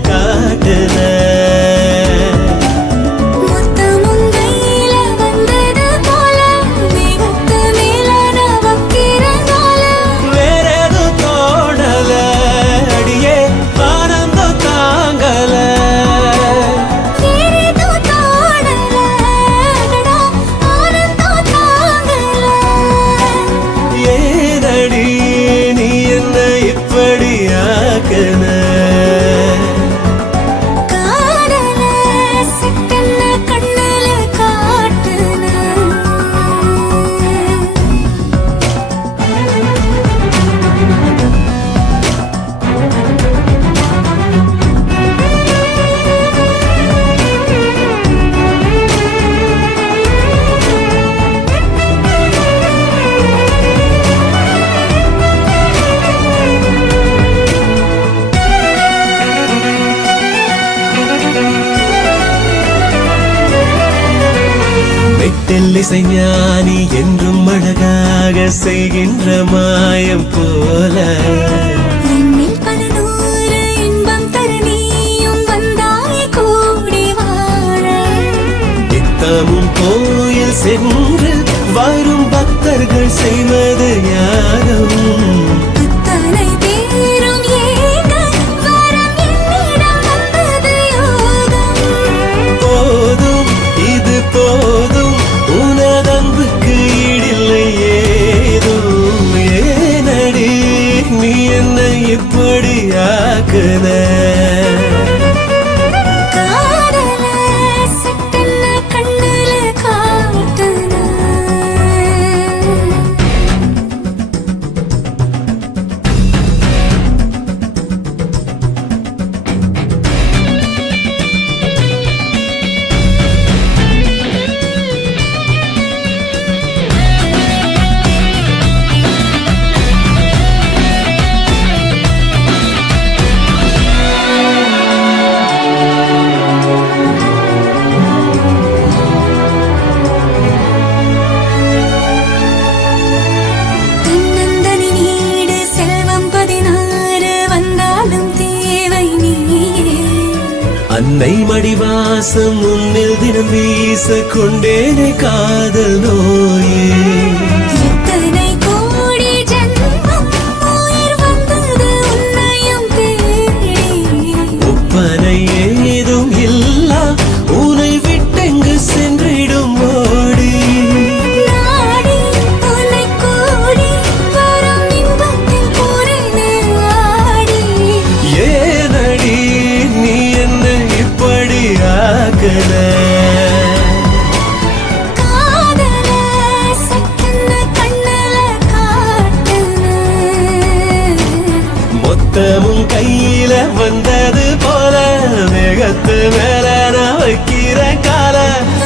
காட்டுன இசைஞானி என்றும் அழகாக செய்கின்ற மாயம் போல என்னில் பல நூறு இன்பம் தர நீயும் வந்தாய் கூடி வாழ நித்தமும் கோயில் சென்று வரும் பக்தர்கள் செய்வது யாரும் அத்தனை பேரும் ஏங்க வரம் என்னிடம் வந்தது யோகம் போதும் இது போதும் உனதன்புக்கு ஈடில்லை ஏதும் ஏனடி நீ என்னை இப்படி ஆக்குன காதல சட்டென்ன கண்ணுல காட்டுன அன்னை மடிவாசம் உன்னில் தினம் வீச கொண்டேனே காதல் நோயே எத்தனை கோடி ஜென்மம் உயிர் வந்தது உன்னையும் தேடி ஒப்பனை ஏதும் இல்லா உன்னை விட்டெங்கு சென்றிடும் ஓடி நாடி உன்னை கூடி வரும் இன்பத்தில் பூரண ஆடி ஏனடி நீ என்னை இப்படி ஆக்குன காதல சட்டென்ன கண்ணுல காட்டுன மொத்தமும் கையில வந்தது போல வேகத்து மேல நான் வைக்கிற கால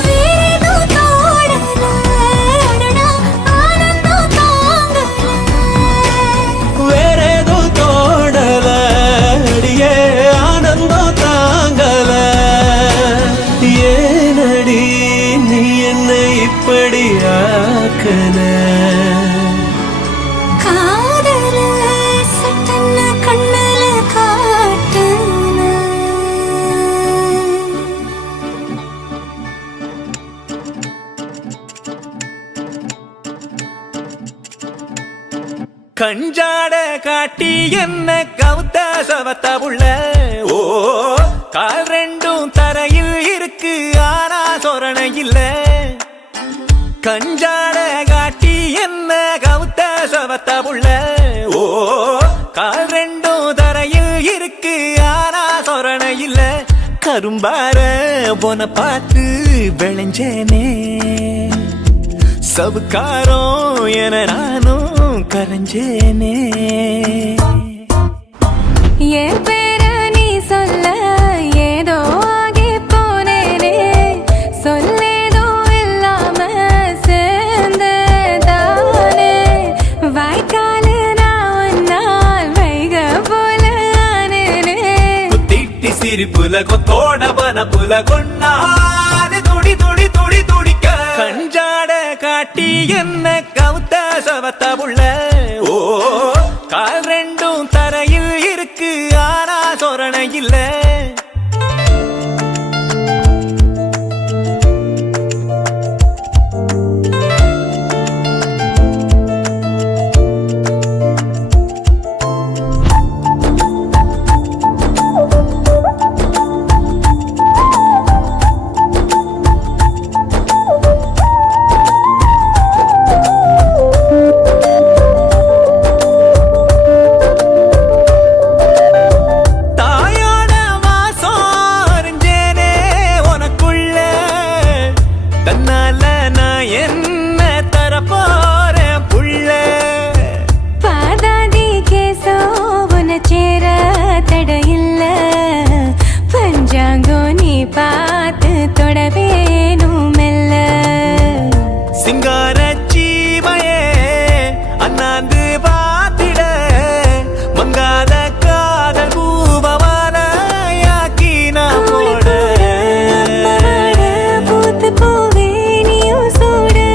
வேதோ தோடல அடடா ஆனந்தம் தாங்கல வேறேதோ தோடல அடியே ஆனந்தம் தாங்கல ஏனடி நீ என்னை இப்படி ஆக்குன காதல சட்டென்ன கண்ணுல காட்டுன கஞ்சாட காட்டி என்ன கவுத்த சவத்த புள்ள ஓ கால் ரெண்டும் தரையில் இருக்கு ஆனா சொரண இல்ல கஞ்சாட காட்டி என்ன கவுத்த சவத்த புள்ள ஓ கால் ரெண்டும் தரையில் இருக்கு ஆனா சொரண இல்ல கரும்பார போன பார்த்து விளைஞ்சேனே சவுக்காரம் என நானும் கரைஞ்சேனே என் பேர நீ சொல்ல ஏதோ ஆகி போனேனே சொல்லேதோ இல்லாம சேர்ந்ததானே வாய்க்காலு நான் ஒன்னால் வைக போல ஆனேனே குத்திட்டி சிரிப்புல கொத்தோட பனப்புல கொண்டாது துடி துடி துடி துடிக்க கஞ்சாட காட்டி என்ன கவுத்த சவத்த புள்ள ஓ கால் ரெண்டும் தரையில் இருக்கு ஆனா சொர சொரணை இல்ல தாயோட வாசம் அறிஞ்சேனே உனக்குள்ள தன்னால நான் என்ன தரப்போறேன் புள்ள பாதாதி கேசோ உன சேர தடையில்ல பஞ்சாங்கோ நீ பார்த்து தொடவேணும் மெல்ல சிங்கார சீமையே அண்ணாந்து பார்த்திட மங்காத காதல் பூபவானாக்கி நான் போட பூத்து போவே நீயும் சூடு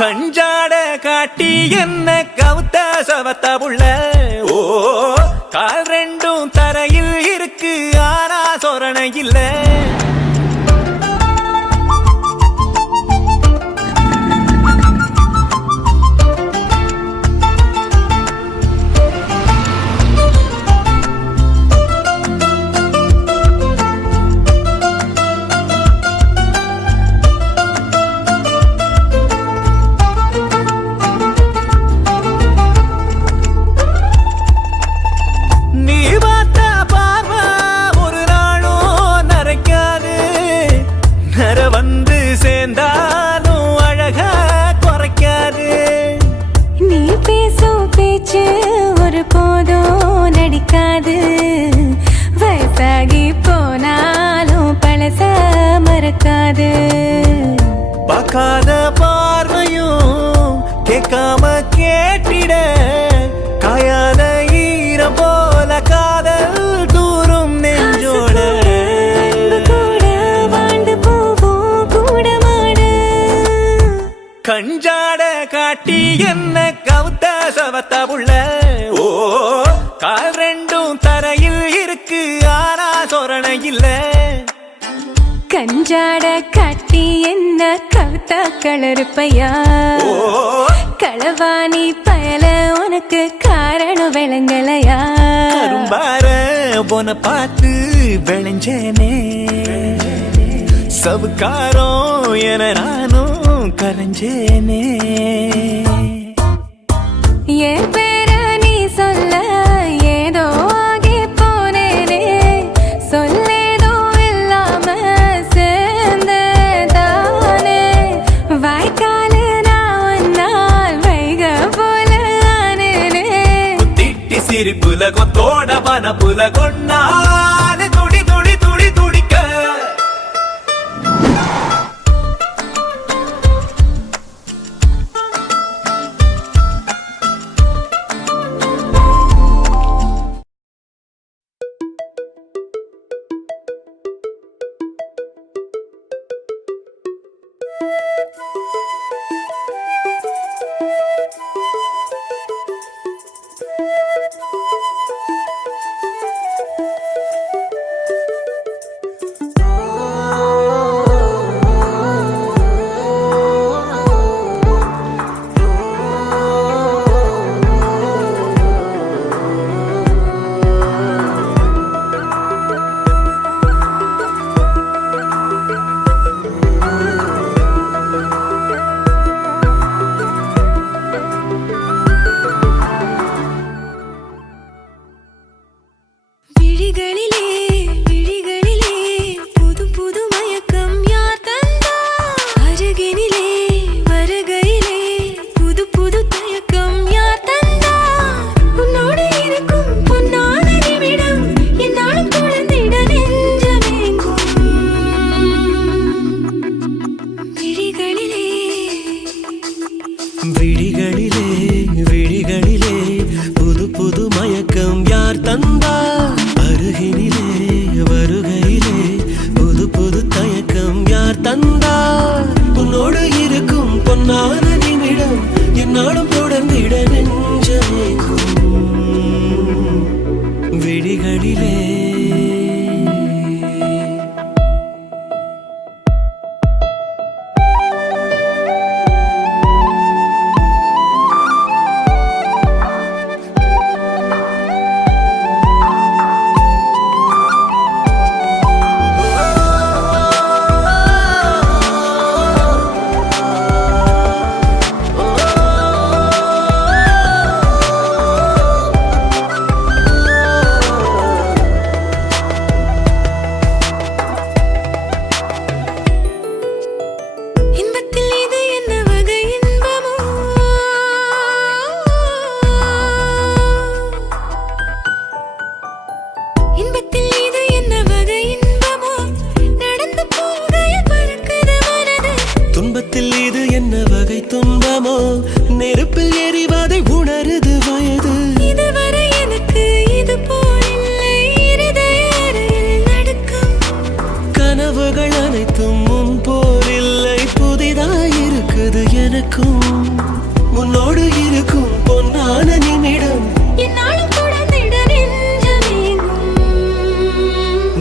கஞ்சாட காட்டி என்ன கவுத்த சவத்த புள்ள ஓ கால் ரெண்டும் தரையில் இருக்கு ஆனா சொரணை இல்ல நீ பார்த்த பார்வை ஒரு நாளும் நரைக்காது நர வந்து சேர்ந்தாலும் அழக குறைக்காது நீ பேசும் பேச்சு ஒரு போதும் நடிக்காது வயசாகி போனாலும் பழச மறக்காது பார்க்காத பார்வையும் கேட்காம கேட்டிட காயாத ஈரம் போல காதல் தூரும் நெஞ்சோட அன்பு கூட வாழ்ந்து போவோம் கூட மாடு கஞ்சாட காட்டி என்ன கவுத்த சவத்த புள்ள ஓ கால் ரெண்டும் தரையில் இருக்கு ஆனா சொரணை இல்ல கஞ்சாட காட்டி என்ன கவுத்தா கலருப்பையா ஓ களவாணி பயல உனக்கு காரணம் விளங்கலையா கரும்பார போன பார்த்து விளைஞ்சேனே சவுக்காரம் என நானும் கரைஞ்சேனே என் பேர நீ சொல்ல ஏதோ ஆகி போனேனே சொல்லேதோ இல்லாம சேர்ந்ததானே வாய்க்காலு நான் ஒன்னால் வைக போல ஆனேனே திட்டி சிரிப்புல கொத்தோட பனப்புல கொண்டாது துடி துடி துடி துடிக்க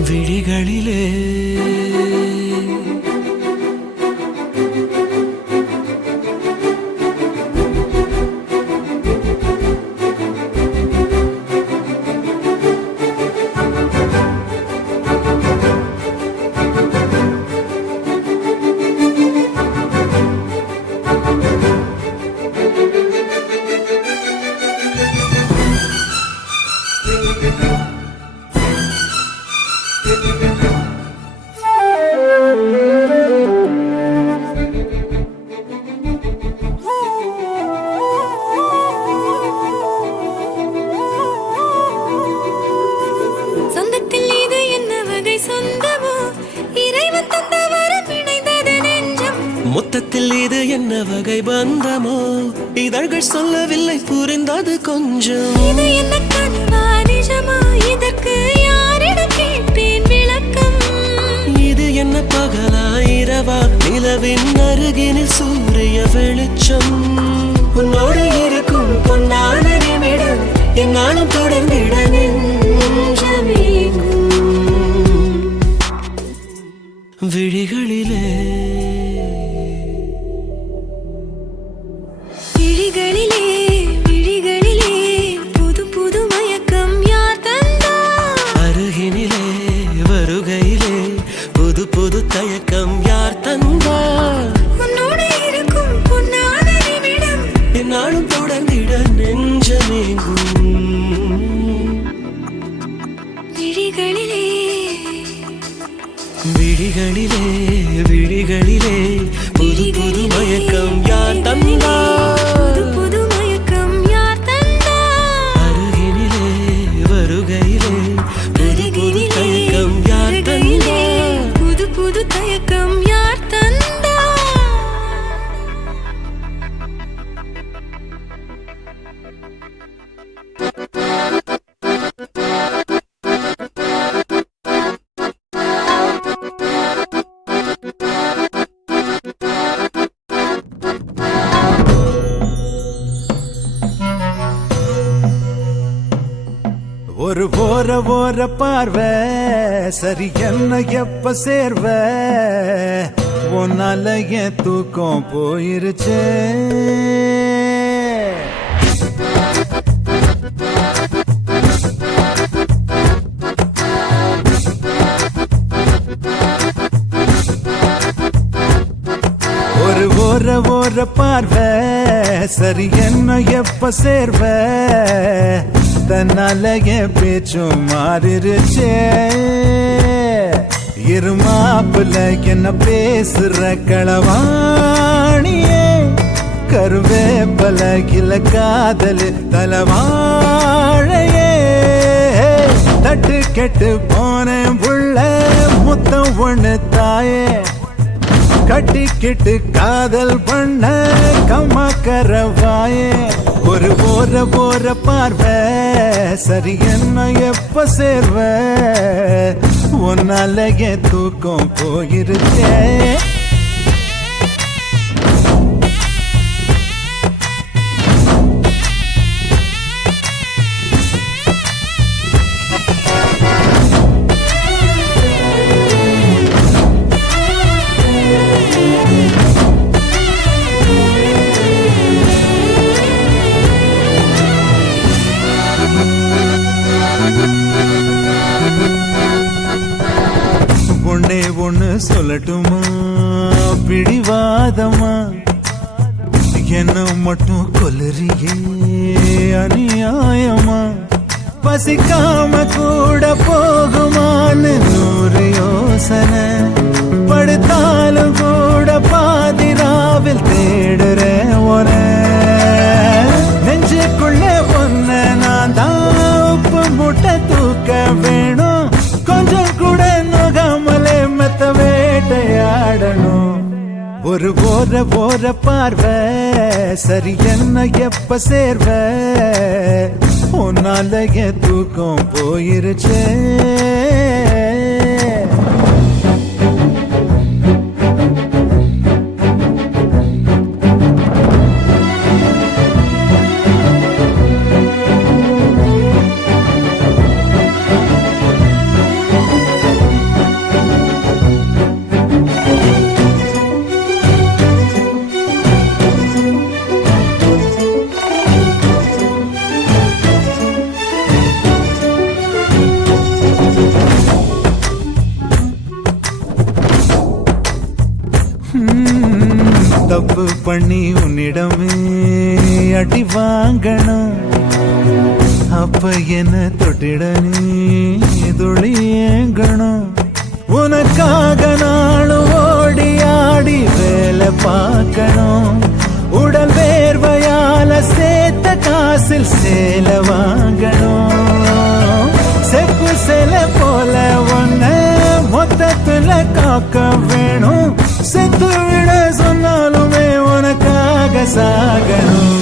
விழிகளிலே சொந்தத்தில் இது என்ன வகை சொந்தமோ இறைவன் தந்த வரம் இணைந்தது நெஞ்சம் மொத்தத்தில் இது என்ன வகை பந்தமோ இதழ்கள் சொல்லவில்லை புரிந்தது கொஞ்சம் இது என்ன கனவா நிஜமா இதற்கு யாரிடம் கேட்பேன் விளக்கம் இது என்ன பகலா இரவா நிலவின் அருகினில் சூரிய வெளிச்சம் உன்னோடு இருக்கும் பொன்னான நிமிடம் என்னாலும் தொடர்ந்திட நெஞ்சமேங்கும் விழிகளிலே விழிகளிலே விழிகளிலே புது புது மயக்கம் யார் தந்தார் அருகினிலே வருகையிலே புது புது தயக்கம் யார் தந்தார் உன்னோடு இருக்கும் பொன்னான நிமிடம் என்னாலும் தொடர்ந்திட நெஞ்சமேங்கும் விழிகளிலே விழிகளிலே விழிகளிலே புது புது மயக்கம் யார் தந்தார் புது புது மயக்கம் யார் தந்தார் அருகினிலே வருகையிலே புது புது தயக்கம் யார் அருகிலே தந்தார் புது புது தயக்கம் யார் தந்தார் ஒரு ஓர பார்வை சரி என்ன எப்ப சேர்வ உன்னால என் தூக்கம் போயிருச்சே ஒரு ஓர பார்வை சரி என்ன எப்ப சேர்வ தன்னால என் பேச்சும் மாறிருச்சே இருமாப்புல என்ன பேசுற களவாணியே கருவேப்பல கில காதல் தலவாழையே தட்டு கெட்டு போனேன் புள்ள முத்தம் ஒண்ணு தாயே கட்டிக்கிட்டு காதல் பண்ண கம்மக்கரவாயே ஒரு போற பார்வை சரி என்ன எப்ப சேர்வ உன்னால என் தூக்கம் போயிருச்சே ஒன்னே ஒண்ணு சொல்லட்டுமா பிடிவாதமா என்ன மட்டும் கொல்லறியே அநியாயமா பசிக்காம கூட போகுமான்னு 100 யோசனை படுத்தாலும் கூட பாதிராவில் தேடுறேன் உன நெஞ்சுக்குள்ள ஒன்ன நான் தான் உப்பு முட்டை தூக்க வேணும் கொஞ்சம் கூட நோகாமலே மெத்த வேட்டையாடணும் ஒரு போற பார்வை சரி என்ன எப்ப சேர்வ உன்னால என் தூக்கம் போயிருச்சே தப்பு பண்ணி உன்னிடமே அடி வாங்கணும். அப்ப என்ன தொட்டிட நீ துளி ஏங்கணும். உனக்காக நாளும் ஓடி ஆடி வேலை பார்க்கணும். உடல் வேர்வையால சேர்த்த காசில் சேல வாங்கணும். செப்பு சேல போல ஒன்ன மொத்தத்துல காக்க வேணும். செத்து விட சொன்னாலுமே உனக்காக சாகணும்.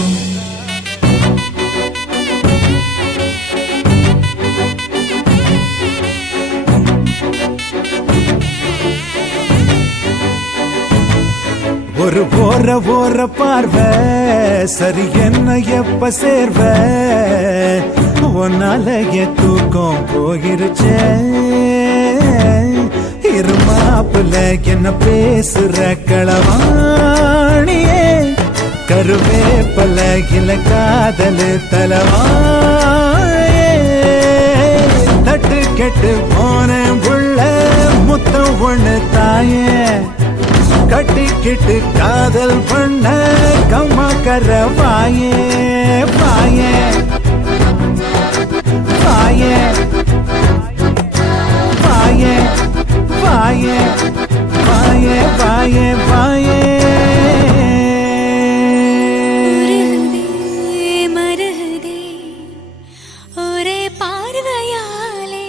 ஒரு ஓர பார்வை சரி என்ன எப்ப சேர்வ. உன்னால தூக்கம் போயிருச்சே. இருமாப்புல என்ன பேசுற களவாணியே. கருவேப்பல இல காதல் தலவாயே. தட்டு கெட்டு போன புள்ள முத்தம் ஒண்ணு தாயே. கட்டிக்கிட்டு காதல் பண்ண கம்மா கர வாயே வாயே வாயே வாயே வாயே வாயே வாயே வாயே. மருகதே ஒரே பார்வையாலே.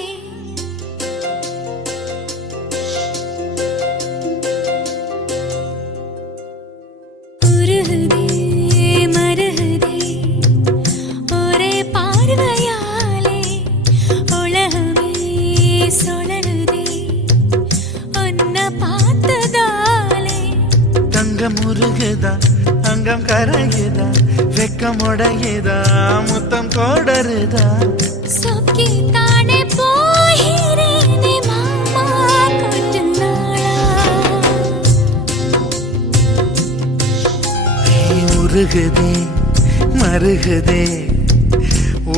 உருகுதே மருகுதே ஒரே பார்வையாலே. உலகமே சுழலுதே உன்ன பார்த்ததாலே. தங்கம் உருகுதா அங்கம் கரையுதா. வெக்கம் உடையுதா முத்தம் கோடருதா. சொக்கி தானே போகிறேனே மாமா கொஞ்ச நாளா. உருகுதே மருகுதே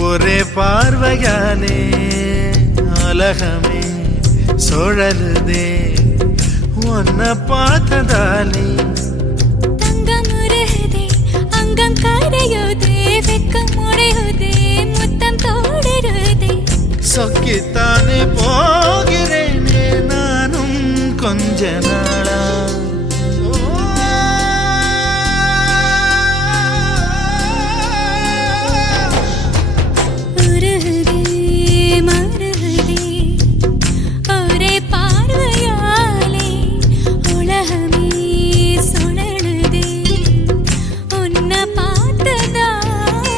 ஒரே பார்வையாலே. உலகமே சுழலுதே உன்ன பார்த்ததாலே. தங்கம் உருகுதே அங்கம் கரையுதே. வெக்கம் உடையுதே முத்தம் தோடுருதே. சொக்கித்தானே போகிறேனே நானும் கொஞ்ச நாளா. உருகுதே மருகுதே ஒரே பார்வையாலே. உலகமே சுழலுதே உன்ன பார்த்ததாலே.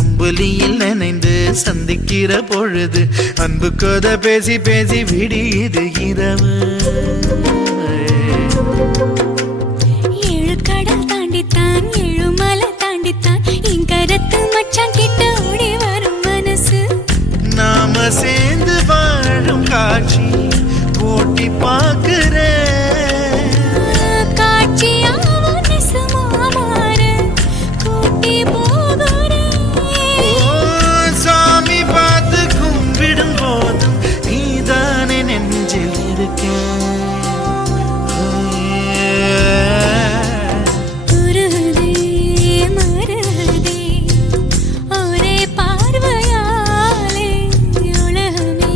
அம்புலியில் நினைந்து சந்திக்கிற பொழுது அன்பு கத பேசி பேசி விடியுது இரவு. ஏழு கடல் தாண்டித்தான் ஏழு மலை தாண்டித்தான் என் கருத்து மச்சான் கிட்ட ஓடி வரும் மனசு. நாம சேர்ந்து வாழும் காட்சி போட்டி பார்க்கிறேன். காட்சியாவும் நெசமா மாற கூட்டி போகிறேன். சாமி பார்த்து கும்பிடும் போதும் நீதானே நெஞ்சில் இருக்கேன். உருகுதே மருகுதே ஒரே பார்வையாலே. உலகமே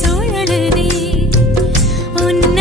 சுழலுதே உன்ன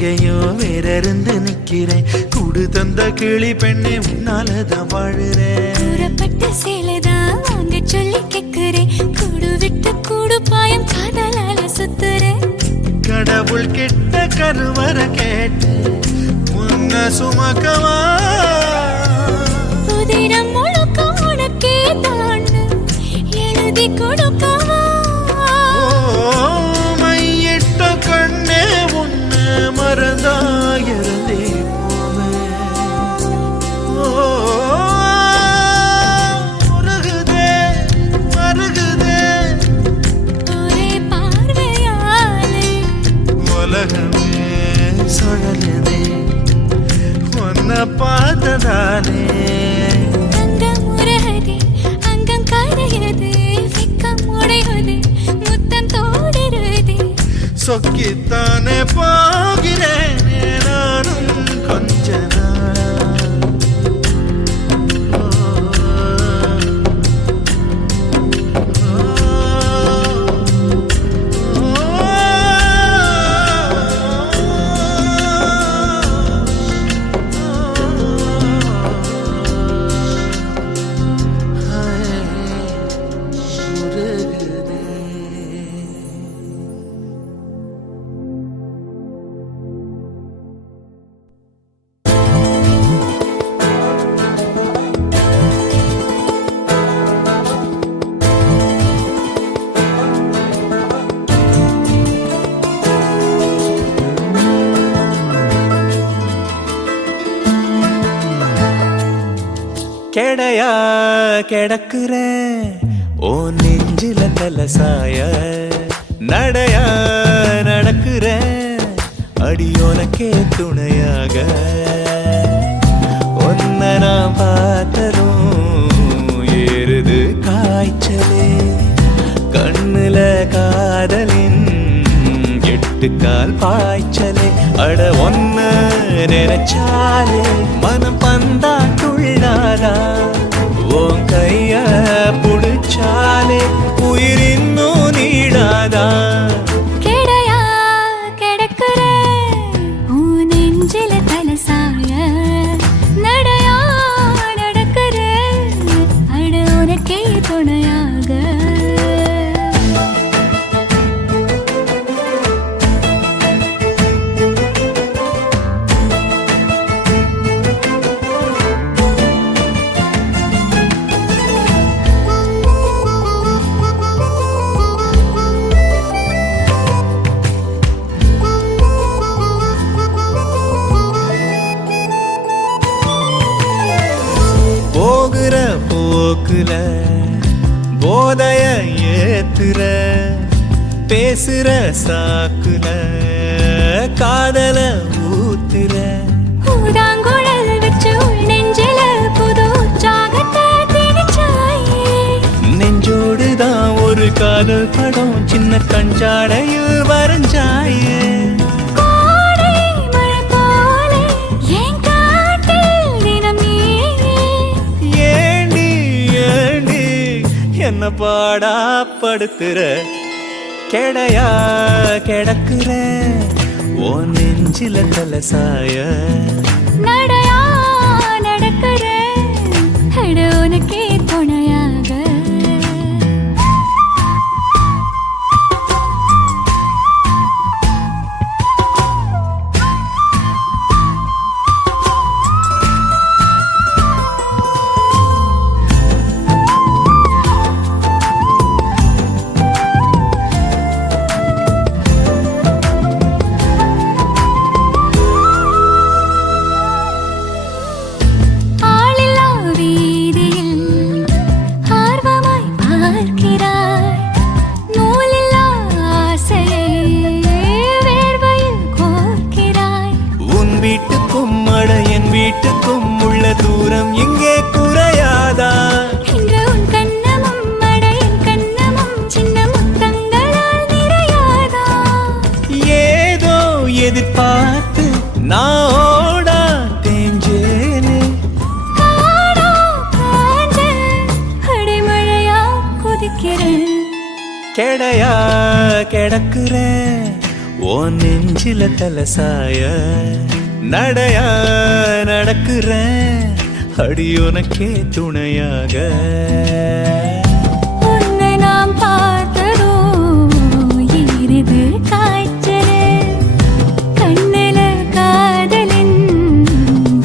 எங்கேயோ வேற இருந்து நிக்கிறேன் கூடு தந்த கிளி பெண்ணே உன்னாலதான் வாழுறேன் கூறப்பட்ட சேலைதான் வாங்க சொல்லி கேக்குறேன் கூடு விட்டு கூடு பாயம் காதலால சுத்துறேன் கடவுள் கிட்ட கருவற கேட்டு முன்ன சுமக்கவா புதினம் முழுக்க உனக்கே தான் எழுதி கொடுக்கவா மையிட்ட கண்ணே உன்ன மறந்தாயிருந்தே மருகுதே ஒரே பார்வையாலே உலகமே சுழலுதே உன்னை பார்த்ததானே அங்கம் உருகுதே அங்கம் கரையுதே வெக்கம் உடையுதே முத்தம் தோடுருதே சொக்கித்தானே போகிறேனே நானும் கொஞ்ச நாள் கெடையா கிடக்குறேன் ஓ நெஞ்சில தலசாய நடையா நடக்குறேன் அடியோனக்கே துணையாக ஒன்ன நான் பார்த்ததும் ஏறுது காய்ச்சலே கண்ணுல காதலின் எட்டுக்கால் பாய்ச்சலே அட ஒன்ன நினைச்சாலே மனம் பந்தா துள்ளாதா உன் கைய புடிச்சாலே உயிரின்னும் நீடாதா கெடையா கிடக்குறேன் உன் நெஞ்சில தலசாய நடையா நடக்குறேன் அட உனக்கே துணையாக போகிற போக்குல போதைய ஏத்துற பேசுற சாக்குல காதல ஊத்துற ஊதாங்குழல் வச்சு உள் நெஞ்சில புது உற்சாகத்தை திணிச்சாயே நெஞ்சோடுதான் ஒரு காதல் படம் சின்ன கஞ்சாடையில் வரைஞ்சாயே கோடை மழை போலே என் காட்டில் தினம் நீயே ஏண்டி ஏண்டி என்ன பாடா படுத்துற கெடையா கிடக்குற ஓ நெஞ்சில தலசாய நடையா நடக்குறேன் அட உனக்கே துணையாக ஆளில்லா வீதியில் ஆர்வமாய் பார்க்கிறாய் நூலில்லா ஆசையை வேர்வையில் கோர்க்கிறாய் உன் வீட்டுக்கும் அட என் வீட்டுக்கும் உள்ள தூரம் இங்கே குறையாதா இன்று உன் கண்ணமும் அட என் கண்ணமும் சின்ன முத்தங்களால் நிறையாதா ஏதோ எதிர்பார்த்து நான் ஓடா தேஞ்சேனே காடா காஞ்ச அடைமழையா கொதிக்கிறேன் கெடையா கிடக்குற ஓ நெஞ்சில தலசாய நடையா நடக்கிறேன் அடி உனக்கே துணையாக உன்னை நாம் பார்த்ததோ ஈரது காய்ச்சலே கண்ணில காதலின்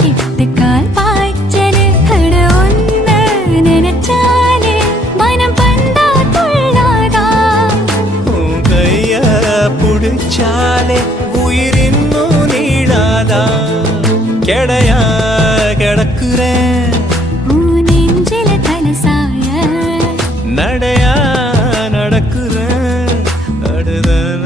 எட்டுக்கால் பாய்ச்சலே அட ஒன்ன நினைச்சாலே மனம் பந்தா துள்ளாதா உன் கைய புடிச்சாலே உயிர் இன்னும் நீடாதா கெடையா கிடக்குறேன் உன் நெஞ்சில தலசாய நடையா நடக்குறேன் அடுதன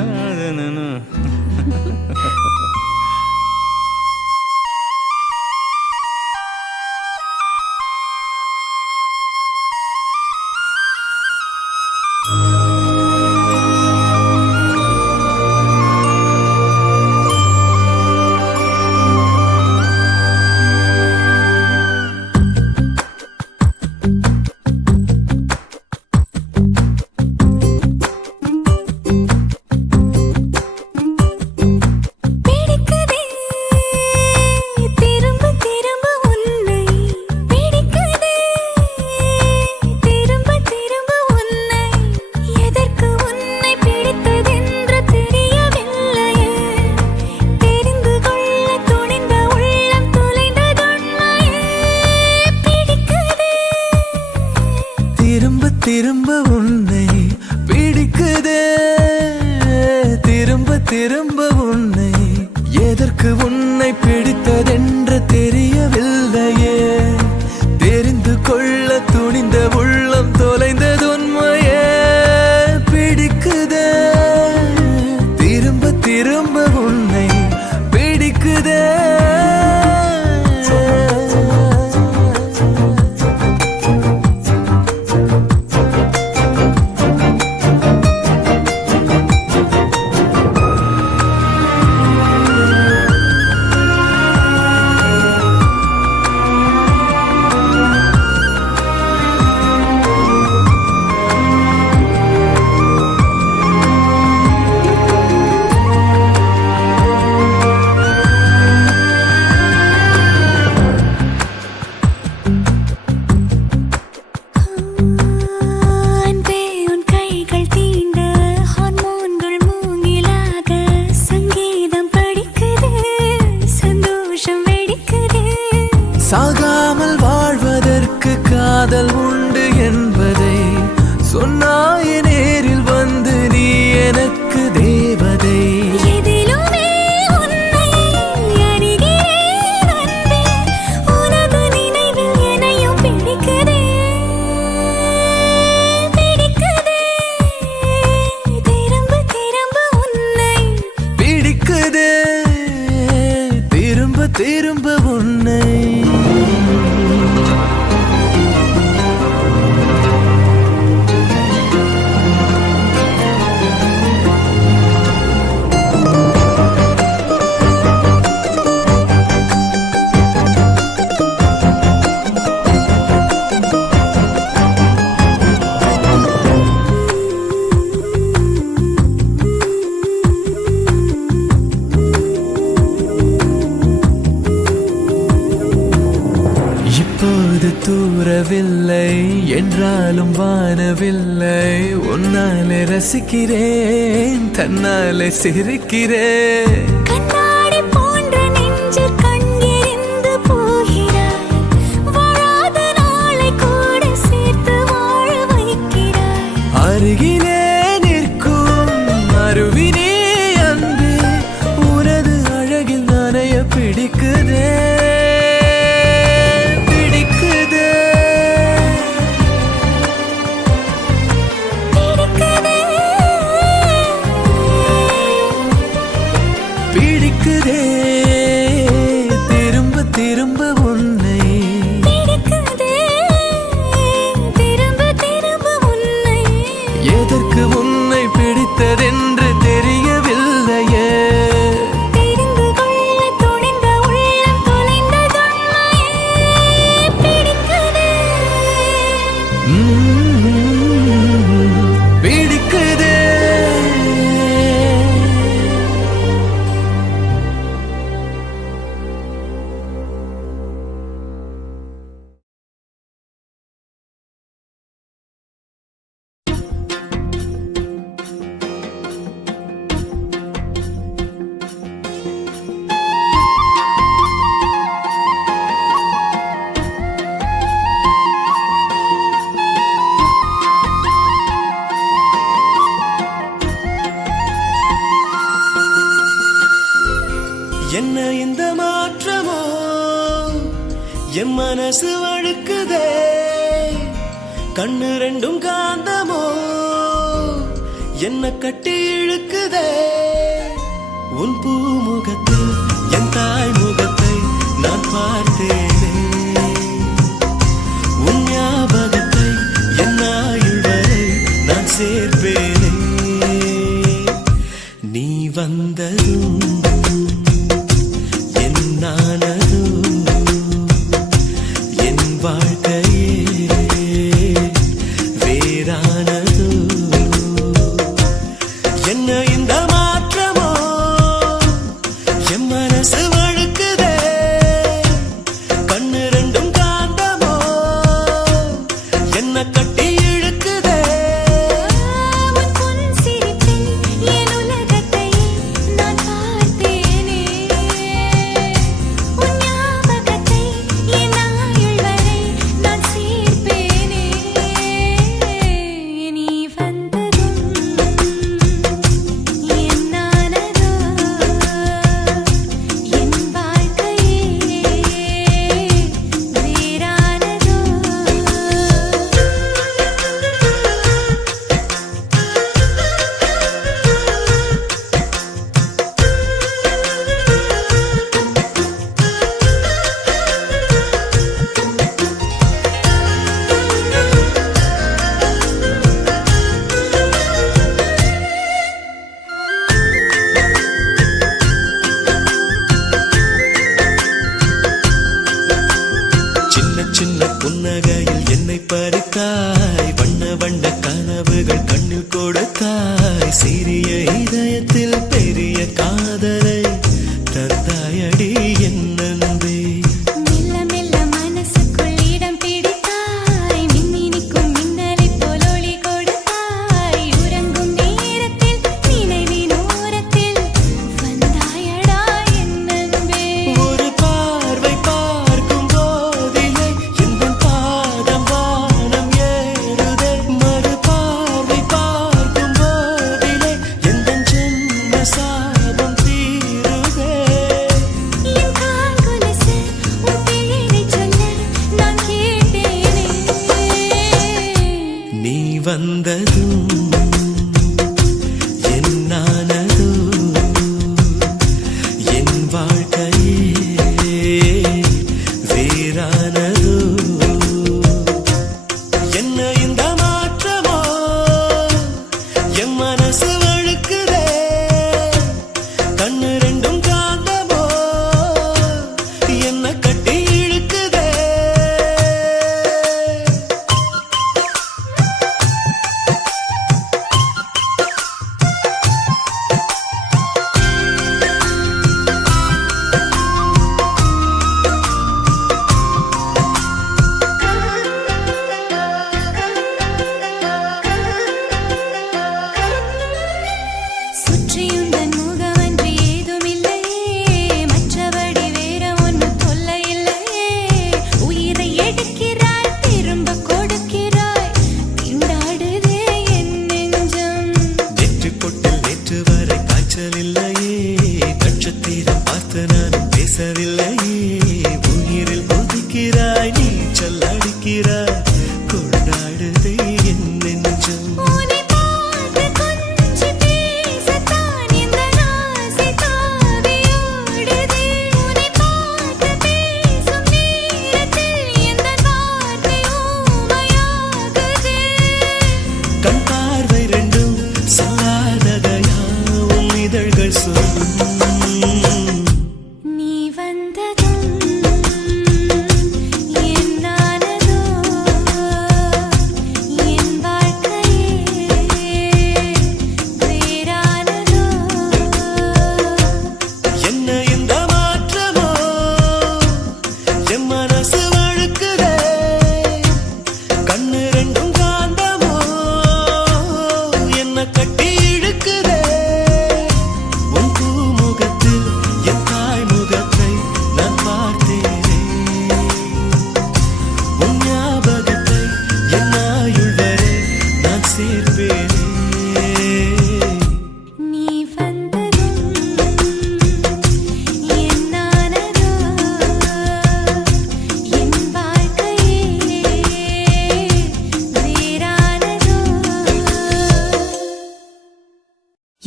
பிடிக்குதே திரும்ப திரும்ப உன்னை பிடிக்குதே திரும்ப திரும்ப உன்னை எதற்கு உன்னை பிடித்ததென்று தெரியவில்லையே தெரிந்து கொள்ள துணிந்த உள்ளம் தொலைந்ததுண்மையே பிடிக்குதே திரும்ப திரும்ப உன்னை பிடிக்குதே திரும்ப திரும்ப உன்னை எதற்கு உன்னை பிடித்ததென்று தெரியவில்லையே தெரிந்து கொள்ள துணிந்த உள்ளம் தொலைந்தது உண்மையே பிடிக்குதே திரும்ப திரும்ப உன்னை பிடிக்குதே அன்பே உன் கைகள் தீண்ட ஹார்மோன்கள் மூங்கிலாக சங்கீதம் படிக்குது சந்தோஷம் வெடிக்குது சாகாமல் வாழ்வதற்கு காதல் உண்டு என்பதை சொன்னாய நேரில் வந்து நீ எனக்கு தேவதை எதிலுமே உன்னை அறிகிறேன் அன்பே உனது நினைவில் என்னையும் பிடிக்குதே பிடிக்குதே திரும்ப திரும்ப உன்னை பிடிக்குதே திரும்ப திரும்ப உன்னை இப்போது தூரவில்லை என்றாலும் வானவில்லை உன்னாலே ரசிக்கிறேன் தன்னாலே சிரிக்கிறேன் கண்ணாடி போன்ற நெஞ்சில் கண்ணெறிந்து போகிறாய் வாழாத நாளை கூட சேர்த்து வாழ வைக்கிறாய் அருகிலே நிற்கும் அருவினே அன்பே உனது அழகில் நனைய பிடிக்குதே பிடிக்குதே பிடிக்குதே பிடிக்குதே கண்ணு ரெண்டும் காந்தமோ என்ன கட்டி இழுக்குதே உன் பூமுகத்தில் என் தாய் முகத்தை நான் பார்த்தேனே உன் ஞாபகத்தை என் ஆயுள் வரை நான் சேர்ப்பேனே நீ வந்ததும் என் நானதும் என் வாழ்க்கையே வேறானதோ என்ன இந்த மாற்றமோ என் மனசு வழுக்குதே கண்ணு ரெண்டும் காந்தமோ என்ன கட்டி இழுக்குதே உன் பொன் சிரிப்பில் என் உலகத்தை நான் பார்த்தேனே உன் ஞாபகத்தை என் ஆயுள் வரை நான் சேர்ப்பேனே நீ வந்ததும் என் நானதோ என் வாழ்க்கையே வேறானதோ சின்ன சின்ன புன்னகையில் என்னை பறித்தாய் வண்ண வண்ண கனவுகள் கண்ணில் கொடுத்தாய் சிறிய இதயத்தில் பெரிய காதலை தந்தாயடி என் அன்பே மெல்ல மெல்ல மனசுக்குள் இடம் பிடித்தாய் மின்னினிக்கும் மின்னலைப் போல் ஒளி கொடுத்தாய் உறங்கும் நேரத்தில் நினைவின் ஓரத்தில் வந்தாயடா என் அன்பே ஒரு பார்வை பார்க்கும் போதிலே எந்த பாதம் வானம் ஏறுதே மறு பார்வை பார்க்கும் போதிலே எந்த ஜென்ம சாபம் தீருதே என் கால் கொலுசு உன் பெயரைச் சொல்ல நான் கேட்டேனே நீ வந்ததும் என் நானதோ என் வாழ்க்கையே வேறானதோ என்ன இந்த மாற்றமோ என் மனசு வழுக்குதே கண்ணு ரெண்டும் காந்தமோ என்ன கட்டி இழுக்குதே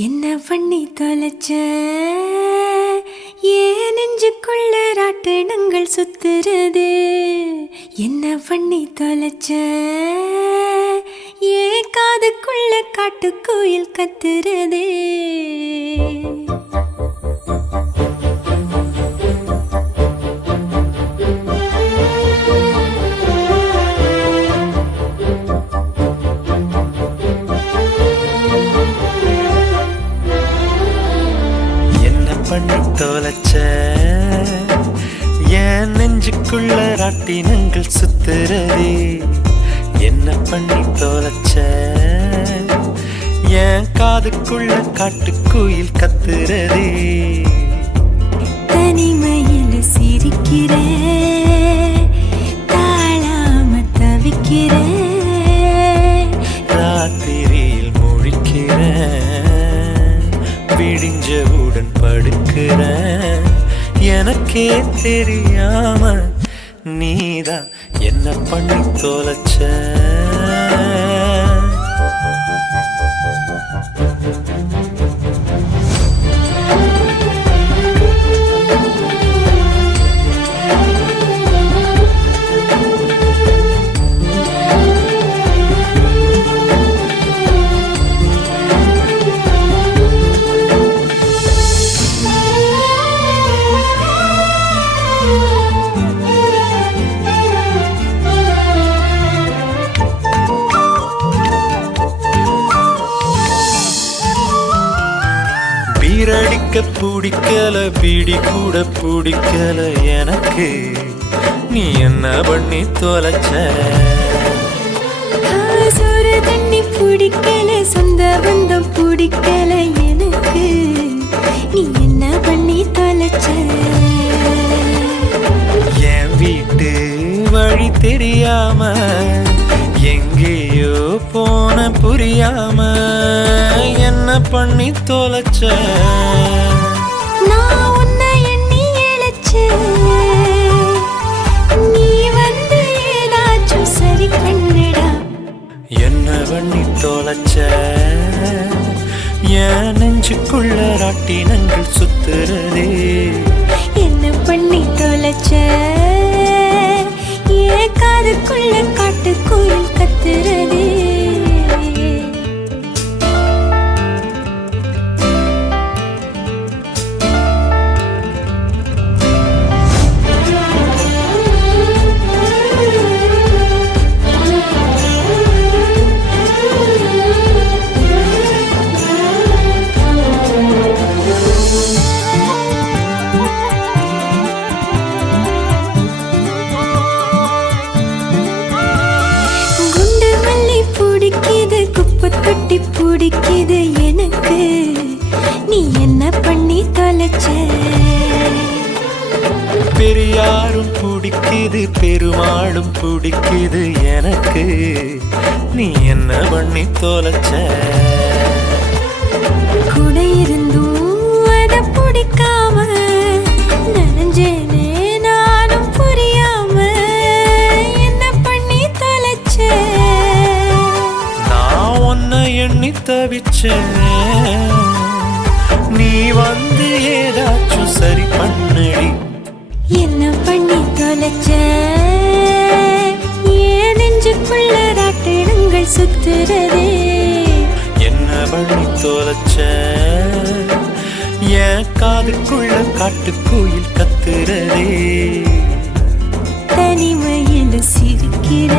என்ன பண்ணி தொலைச்ச ஏன் நெஞ்சுக்குள்ள ராட்டினங்கள் சுத்துறது என்ன பண்ணி தொலைச்ச ஏன் காதுக்குள்ள காட்டுக்குயில் கத்துறது பண்ணி தொலைச்ச என் நெஞ்சுக்குள்ள ராட்டினங்கள் சுத்துறதே என்ன பண்ணி தொலைச்ச என் காதுக்குள்ள காட்டுக்குயில் கத்துறதே தனிமையில சிரிக்கிற தாழாம தவிக்கிற ராத்திரியில் முழிக்கிற விடிஞ்சவுடன் படுக்கிற எனக்கே தெரியாம நீதான் என்ன பண்ணி தொலைச்ச பீரடிக்க பிடிக்கல பீடி கூட பிடிக்கல எனக்கு நீ என்ன பண்ணி தொலைச்ச சோறு தண்ணி பிடிக்கல சொந்த பந்தம் பிடிக்கல எனக்கு நீ என்ன பண்ணி தொலைச்ச என் வீட்டு வழி தெரியாம எங்கேயோ போன புரியாம என்ன பண்ணி தொலைச்ச நான் உன்னை எண்ணி இழைச்சேன் நீ வந்து ஏதாச்சும் சரி பண்ணுடா என்ன பண்ணி தொலைச்ச என் நெஞ்சுக்குள்ள ராட்டினங்கள் சுத்துறதே என்ன பண்ணி தொலைச்ச ஏன் காதுக்குள்ள காட்டுக்குயில் கத்துறதே தொட்டி பிடிக்குது எனக்கு நீ என்ன பண்ணி தொலைச்ச பெரியாரும் பிடிக்குது பெருமாளும் பிடிக்குது எனக்கு நீ என்ன பண்ணி தொலைச்ச கூட இருந்தும் அத பிடிக்காம நனைஞ்சேனே நானும் புரியாம என்ன பண்ணி தொலைச்ச எண்ணி தவிச்சேன் நீ வந்து ஏதாச்சும் சரி பண்ணடி என்ன பண்ணி தொலைச்ச ஏன் நெஞ்சுக்குள்ள ராட்டினங்கள் சுத்துறதே என்ன பண்ணி தொலைச்ச என் காதுக்குள்ள காட்டுக்குயில் கத்துறதே தனிமையில சிரிக்கிற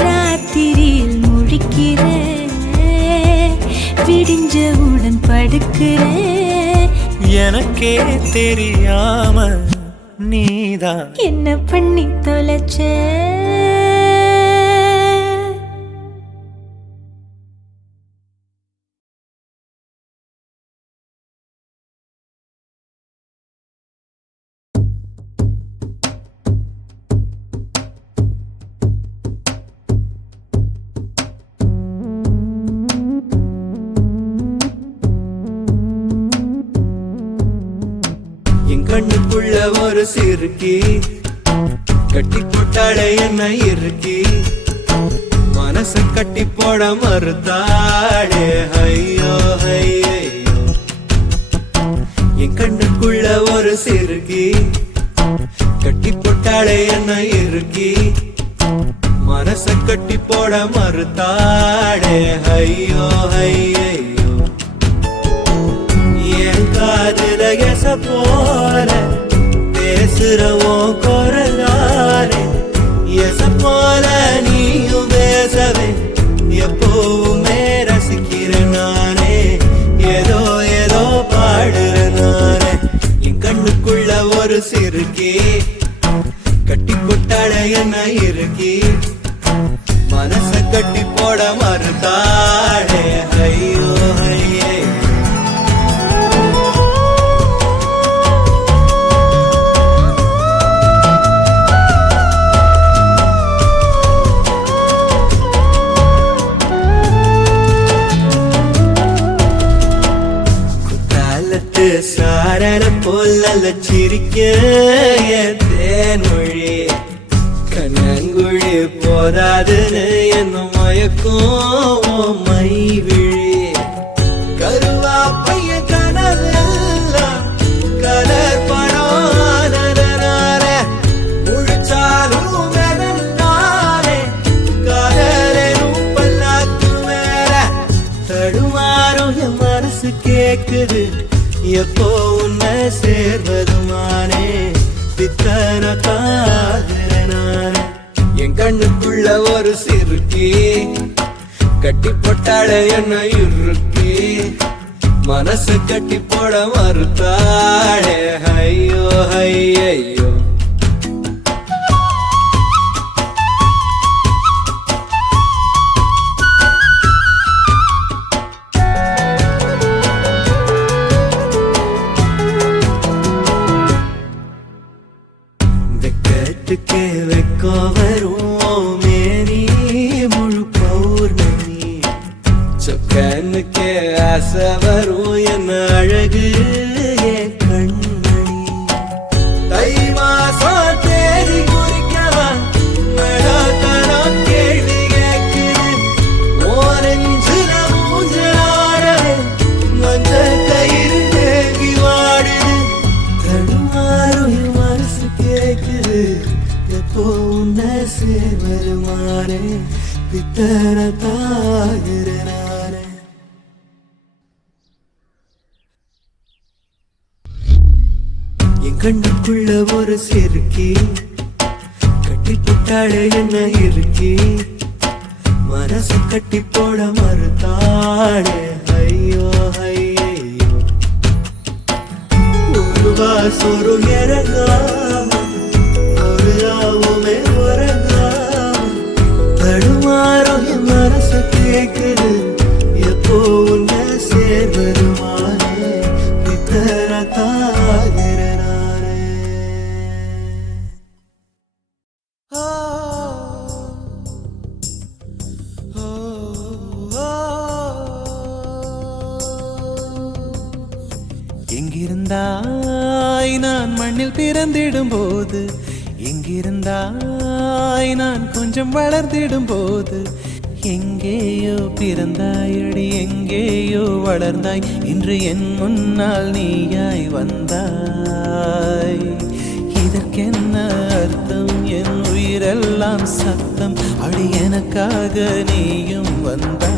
ராத்திரியில் முழிக்கிற விடிஞ்சவுடன் படுக்கிற எனக்கே தெரியாம நீதான் என்ன பண்ணி தொலைச்ச கண்ணுக்குள்ள ஒரு சிறுக்கி கட்டி போட்டாளே என்ன இருக்கி மனச கட்டி போட மறுத்தாடே ஐயோ ஐயோ என் கண்ணுக்குள்ள ஒரு சிறுகி கட்டி போட்டாளே என்ன இறுக்கி மனச கட்டி போட மறுத்தாடே ஐயோ ஐயோ என் காதுல எச போல பேசுறவோ குரலாரே எச போல நீயும் பேசவே எப்பவுமே ரசிக்கிறேன் நானே ஏதோ ஏதோ பாடுறேன் நானே என் கண்ணுக்குள்ள ஒரு சிறுகி கட்டி போட்டாள என்ன இறுகி மனச கட்டி போட மறுத்தாளே ஐயோ ஐயே சாரல போல சிரிக்க தேன்மொழி கண்ணங்குழி போதாதுன்னு என்ன மயக்கும் மை விழி கருவா பைய கனவெல்லாம் கலர் பணான முழிச்சாலும் வெதனாரே காதலும் பல்லாக்கு மேல தடுமாறும் என் மனசு கேக்குது எப்போ உன்னை சேர்வதுமானே பித்தன காதலனானே என் கண்ணுக்குள்ள ஒரு சிறுகி கட்டி போட்டாள என்ன இறுக்கி மனசு கட்டி போட மறுத்தாளே ஐயோ ஐயோ வெக்கோ வரும் மேரி முழு பௌர்ணமி சொக்கனுக்கே ஆசை வரும் என்ன அழகு என் கண்மணி தை மாசம் தேடி குறிக்கவா மழாத்தனம் கேள்வி கேட்குது ஓரஞ்சுல மூஞ்சலாடவே மஞ்ச கயிறு தேங்கி வாடுது தடுமாறும் மனசு கேட்குது எப்போ உன்னை சேர்வருமானே பித்தன தாகிறனானே என் கண்ணுக்குள்ள ஒரு சிறுகி கட்டி போட்டாளே என்ன இறுக்கி மனசு கட்டி போட மறுத்தாளே ஐயோ ஐயோ ஒரு வாசொரு இறங்காம ஒரு ராவுமே உறங்காம தடுமாறும் என் மனசு கேக்குது எப்போ உன்னை சேர்வருமானே பித்தர தாகிறனானே எங்கிருந்தாய் நான் மண்ணில் பிறந்திடும் போது எங்கிருந்தாய் நான் கொஞ்சம் வளர்ந்திடும் போது எங்கேயோ பிறந்தாயடி எங்கேயோ வளர்ந்தாய் இன்று என் முன்னால் நீயாய் வந்தாய் இதற்கென்ன அர்த்தம் என் உயிரெல்லாம் சத்தம் அடி எனக்காக நீயும் வந்தாய்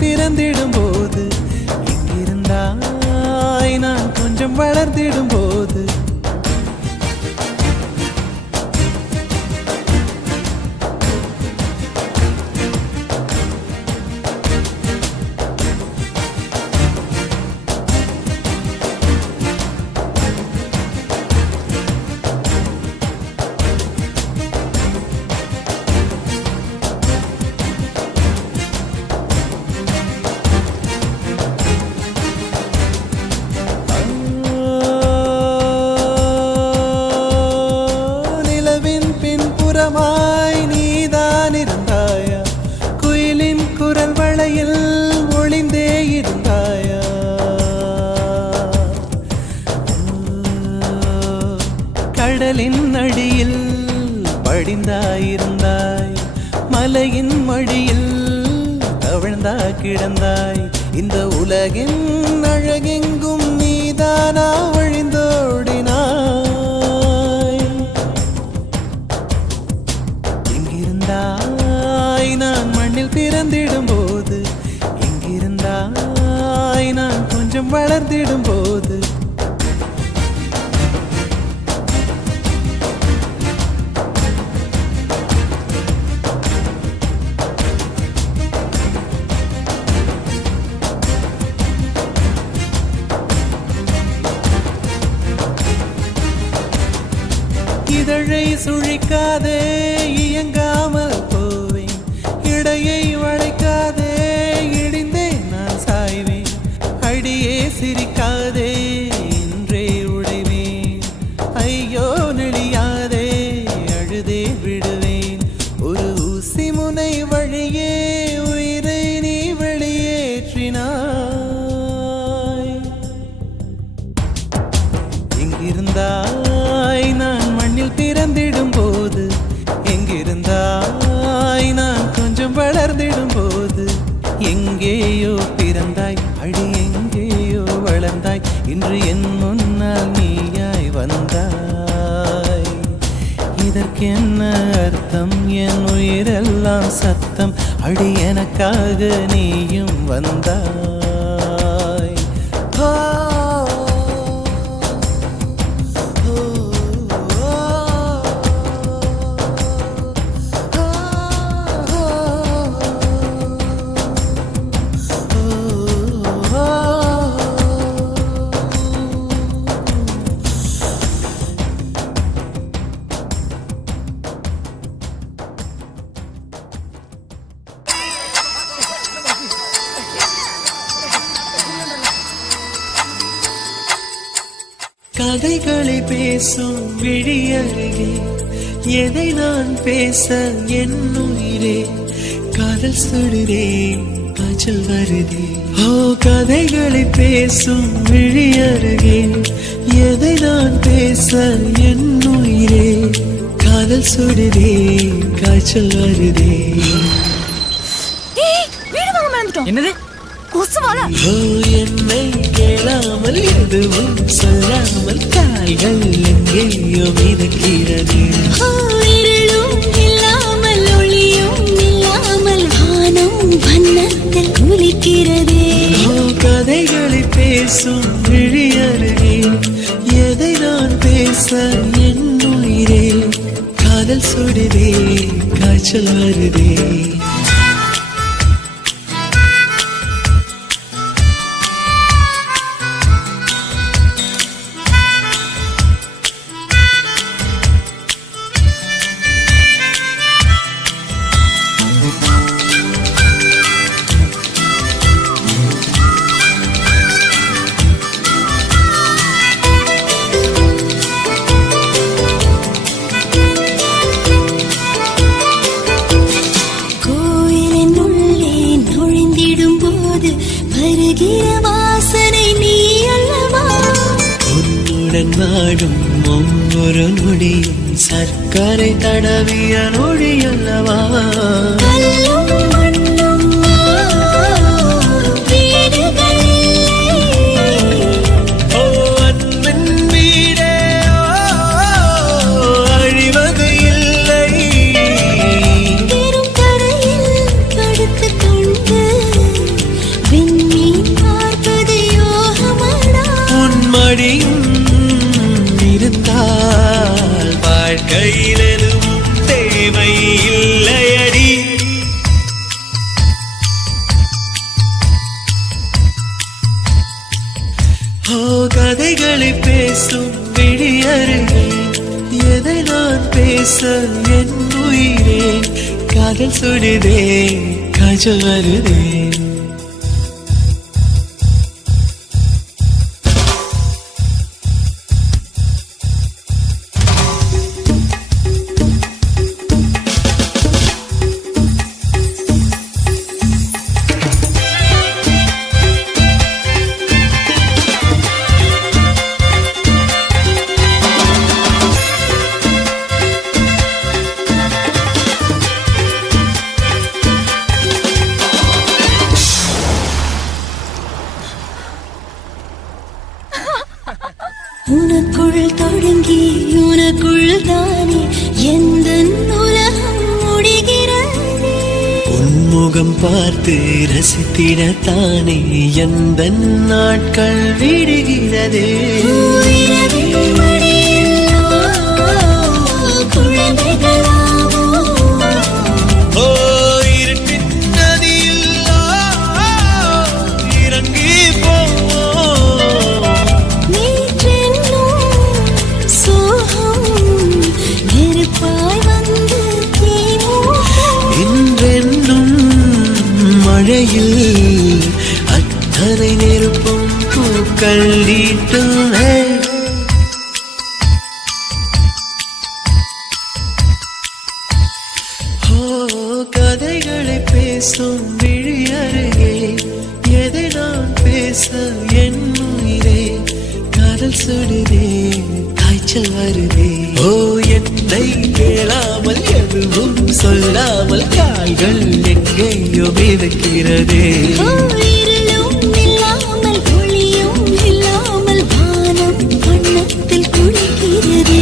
பிறந்திடும் போது எங்கிருந்தாய் நான் கொஞ்சம் வளர்ந்திடும் போது மடிந்தாயிருந்தாய் மலையின் மடியில் தவழ்ந்தா கிடந்தாய் இந்த உலகின் அழகெங்கும் நீதானா வழிந்தோடினாய் எங்கிருந்தாய் நான் மண்ணில் பிறந்திடும் போது எங்கிருந்தாய் நான் கொஞ்சம் வளர்ந்திடும் போது இதழை சுழிக்காதே இயங்காமல் போவேன் இடையை வளைக்காதே இடிந்தே நான் சாய்வேன் அடியே சிரிக்காதே இன்றே உடைவேன் ஐயோ நெளியாதே அழுதே விடுவேன் ஒரு ஊசி முனை வழியே உயிரை நீ வெளியேற்றினாய் எங்கிருந்தாய் நான் மண்ணில் பிறந்திடும் போது எங்கிருந்தாய் நான் கொஞ்சம் வளர்ந்திடும் போது எங்கேயோ பிறந்தாய் அடி எங்கேயோ வளர்ந்தாய் இன்று என் முன்னால் நீயாய் வந்தாய் இதற்கென்ன அர்த்தம் என் உயிரெல்லாம் சத்தம் அடி எனக்காக நீயும் வந்தாய் கதைகளை பேசும் விழி அருகே எதை நான் பேச என் உயிரே காதல் சுடுதே காய்ச்சல் வருதே ஓ கதைகளை பேசும் விழி அருகே எதை நான் பேச என் உயிரே காதல் சுடுதே காய்ச்சல் வருதே என்னது ஓ என்னை கேளாமல் எதுவும் சொல்லாமல் கால்கள் எங்கேயோ மிதக்கிறது இருளும் இல்லாமல் ஒளியும் இல்லாமல் வானம் வண்ணத்தில் குளிக்கிறதே ஓ கதைகளை பேசும் விழி அருகே எதை நான் பேச என் உயிரே காதல் சுடுதே காய்ச்சல் வருதே வாசனை நீ அல்லவா உன்னுடன் வாடும் ஒவ்வொரு நொடியும் சர்க்கரை தடவிய நொடி அல்லவா இருந்தால் வாழ்க்கையில் எதுவும் தேவை இல்லையடி ஓ கதைகளை பேசும் விழி அருகே எதை நான் பேச என் உயிரே காதல் சுடுதே காய்ச்சல் வருதே உனக்குள் தொடங்கி உனக்குள் தானே எந்த உலகம் முடிகிறதே. உன்முகம் பார்த்து ரசித்திடத்தானே எந்த நாட்கள் விடுகிறதே. இரவில் மடியில் குழந்தைகளாவோ. ஓ இருட்டின் நதியில் இறங்கி போவோம். நேற்றென்னும் சோகம் நெருப்பாய் வந்து தீமூட்டும். இன்றென்னும் மழையில் அத்தனை நெருப்பும் பூக்கள் நீட்டும். கதைகளை பேசும் விழி அருகே எதை நான் பேச என் உயிரே. காதல் சுடுதே காய்ச்சல் வருதே. ஓ என்னை கேளாமல் எதுவும் சொல்லாமல் கால்கள் எங்கேயோ மிதக்கிறதே. இருளும் இல்லாமல் ஒளியும் இல்லாமல் வானம் வண்ணத்தில் குளிக்கிறதே.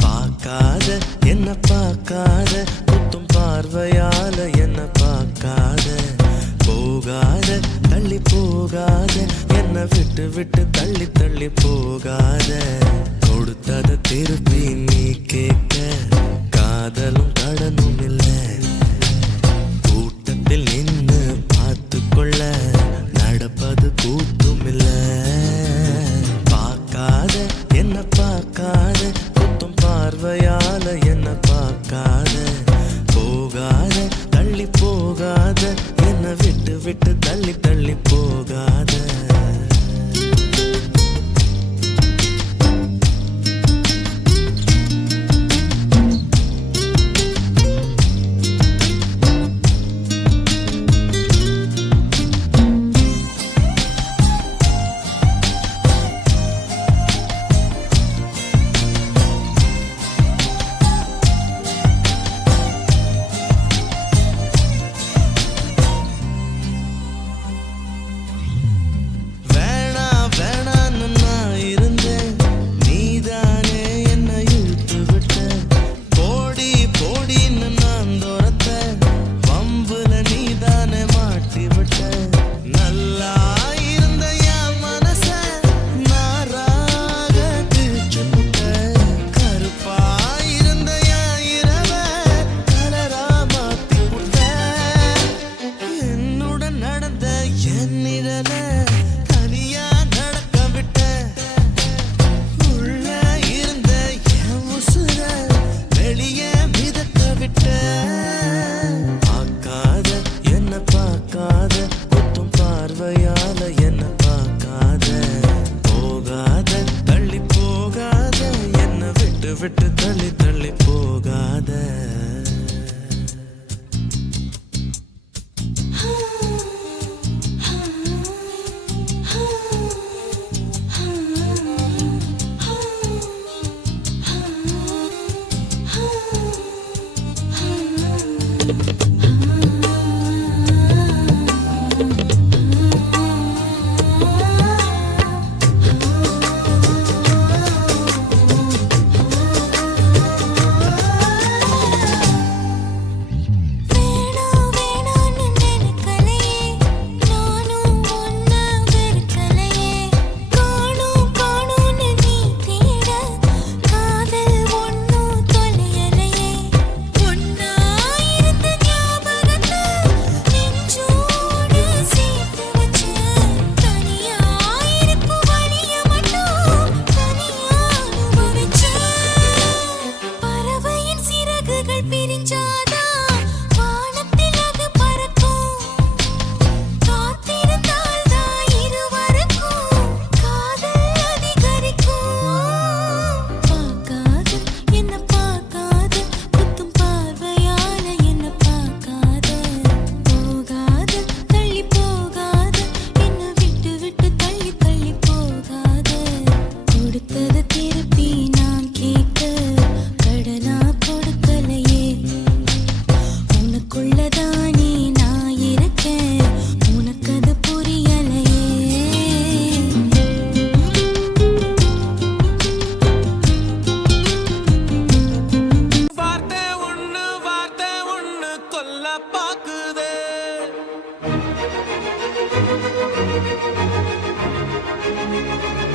பார்க்காத என்ன பார்க்காத குத்தும் பார்வையால என்ன பார்க்காத. போகாத தள்ளி போகாத என்ன விட்டு விட்டு தள்ளி தள்ளி போகாத. கொடுத்தத திருப்பி நீ கேட்க காதலும் கடனும் இல்லை. கூட்டத்தில் நின்னு பார்த்து கொள்ள நடப்பது கூத்தும் இல்லை. பார்க்காத என்ன பார்க்காத குத்தும் பார்வையால என்ன பார்க்காத. போகாத தள்ளி போகாத என்ன விட்டு விட்டு தள்ளி தள்ளி போகாத.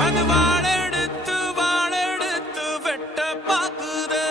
அது வாழெடுத்து வாழெடுத்து வெட்ட பாக்குது.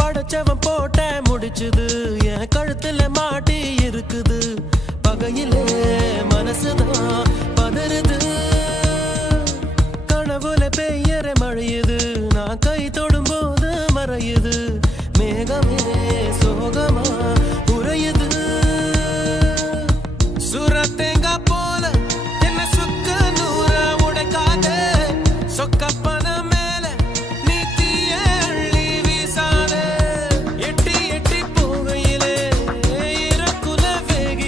படைச்சவன் போட்ட முடிச்சுது என் கழுத்துல மாட்டி இருக்குது பகையிலே மனசுதான் பதறுது கனவுல பெய்யற மழையுது நான் கை தொடும்போது மறையுது மேகமே சோகமா உறையுது சுரத்தேங்கா போல என்ன சுக்க நூற உடைக்காத சொக்கப்பன மேல நீ தீய அள்ளி வீசாத எட்டி எட்டி போகையிலே இறக்குல வேக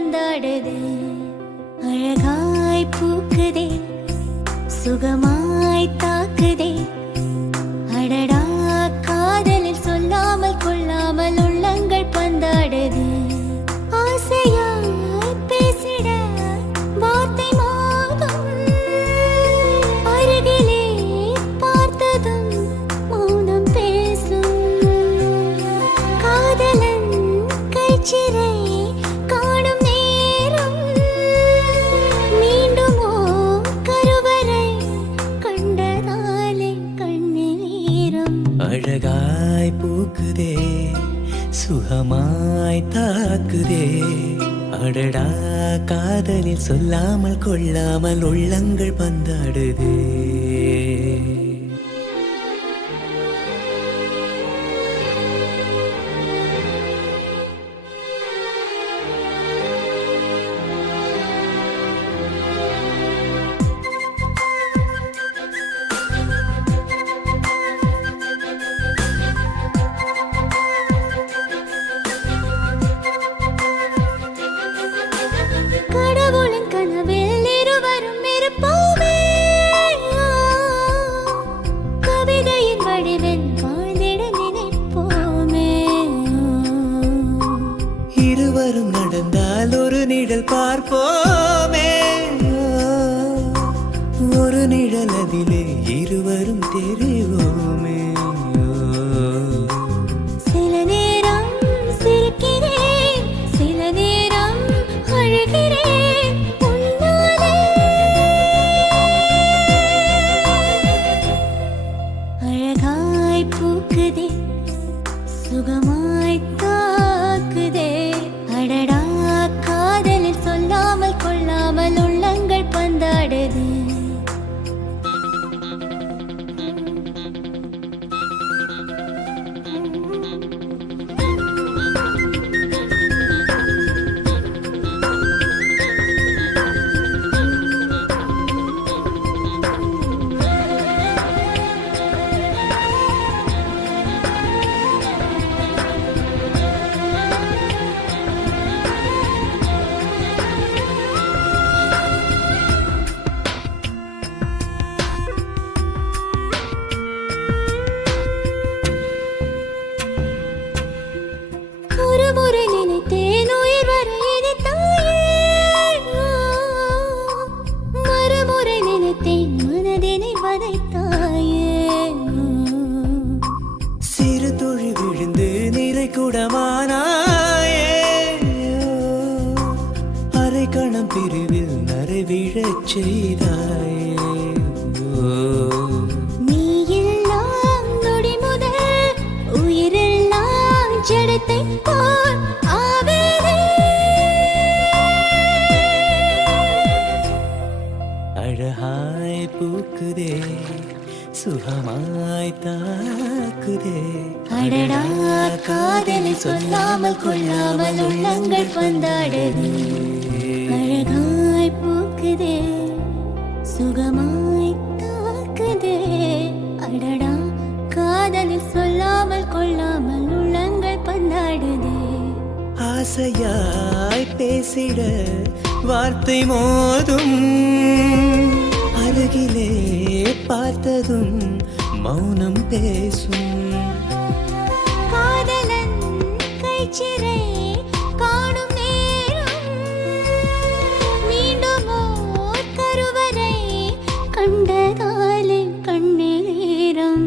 பந்தாடுது அழகாய் பூக்குதே சுகமாய் தாக்குதே அடடா காதலில் சொல்லாமல் கொள்ளாமல் உள்ளங்கள் பந்தாடுது ஆசையாய் பேசிட வார்த்தை மோதும் அருகிலே பார்த்ததும் மௌனம் பேசும் காதலன் கைச்சிறை காணும் நேரம் மீண்டுமோ கருவறை கண்டதாலே கண்ணீரம் அழகாய் பூக்குதே சுகமாய் தாக்குதே அடடா காதலில் சொல்லாமல் கொள்ளாமல் உள்ளங்கள் பந்தாடுதே கடவுளின் கனவில் இருவரும் இருப்போமே கவிதையின் வடிவில் வாழ்ந்திட நினைப்போமே இருவரும் நடந்தால் ஒரு நிழல் பார்ப்போமே ஒரு நிழல் அதிலே இருவரும் தெரிவோமே சில நேரம் சிரிக்கிறேன் சில நேரம் அழுகிறேன் உன்னாலே அழகாய் பூக்குதே சுகமாய் தாக்குதே அடடா காதலில் சொல்லாமல் கொள்ளாமல் உள்ளங்கள் பந்தாடுது ஒரு முறை நினைத்தேன் உயிர் வர இனித்தாயே மறுமுறை நினைத்தேன் மனதினை வதைத்தாயே சிறு துளி விழுந்து நிறை குடமானாயே அரை கணம் பிரிவில் நரை விழச் செய்தாயே நீ எல்லாம் நொடி முதல் உயிரெல்லாம் ஜடத்தை போல் ஆவேனே அழகாய் பூக்குதே சுகமாய் தாக்குதே அடடா காதலில் சொல்லாமல் கொள்ளாமல் உள்ளங்கள் பந்தாடுது அழகாய் பூக்குதே சுகமாய் தாக்குதே அடடா காதலில் சொல்லாமல் கொள்ளாமல் உள்ளங்கள் பந்தாடுதே ஆசையாய் பேசிட வார்த்தை மோதும் அருகிலே பார்த்ததும் மௌனம் பேசும் காதலன் கைச்சிறை காணும் நேரம் மீண்டுமோ கருவறை கண்டதாலே கண்ணீரம்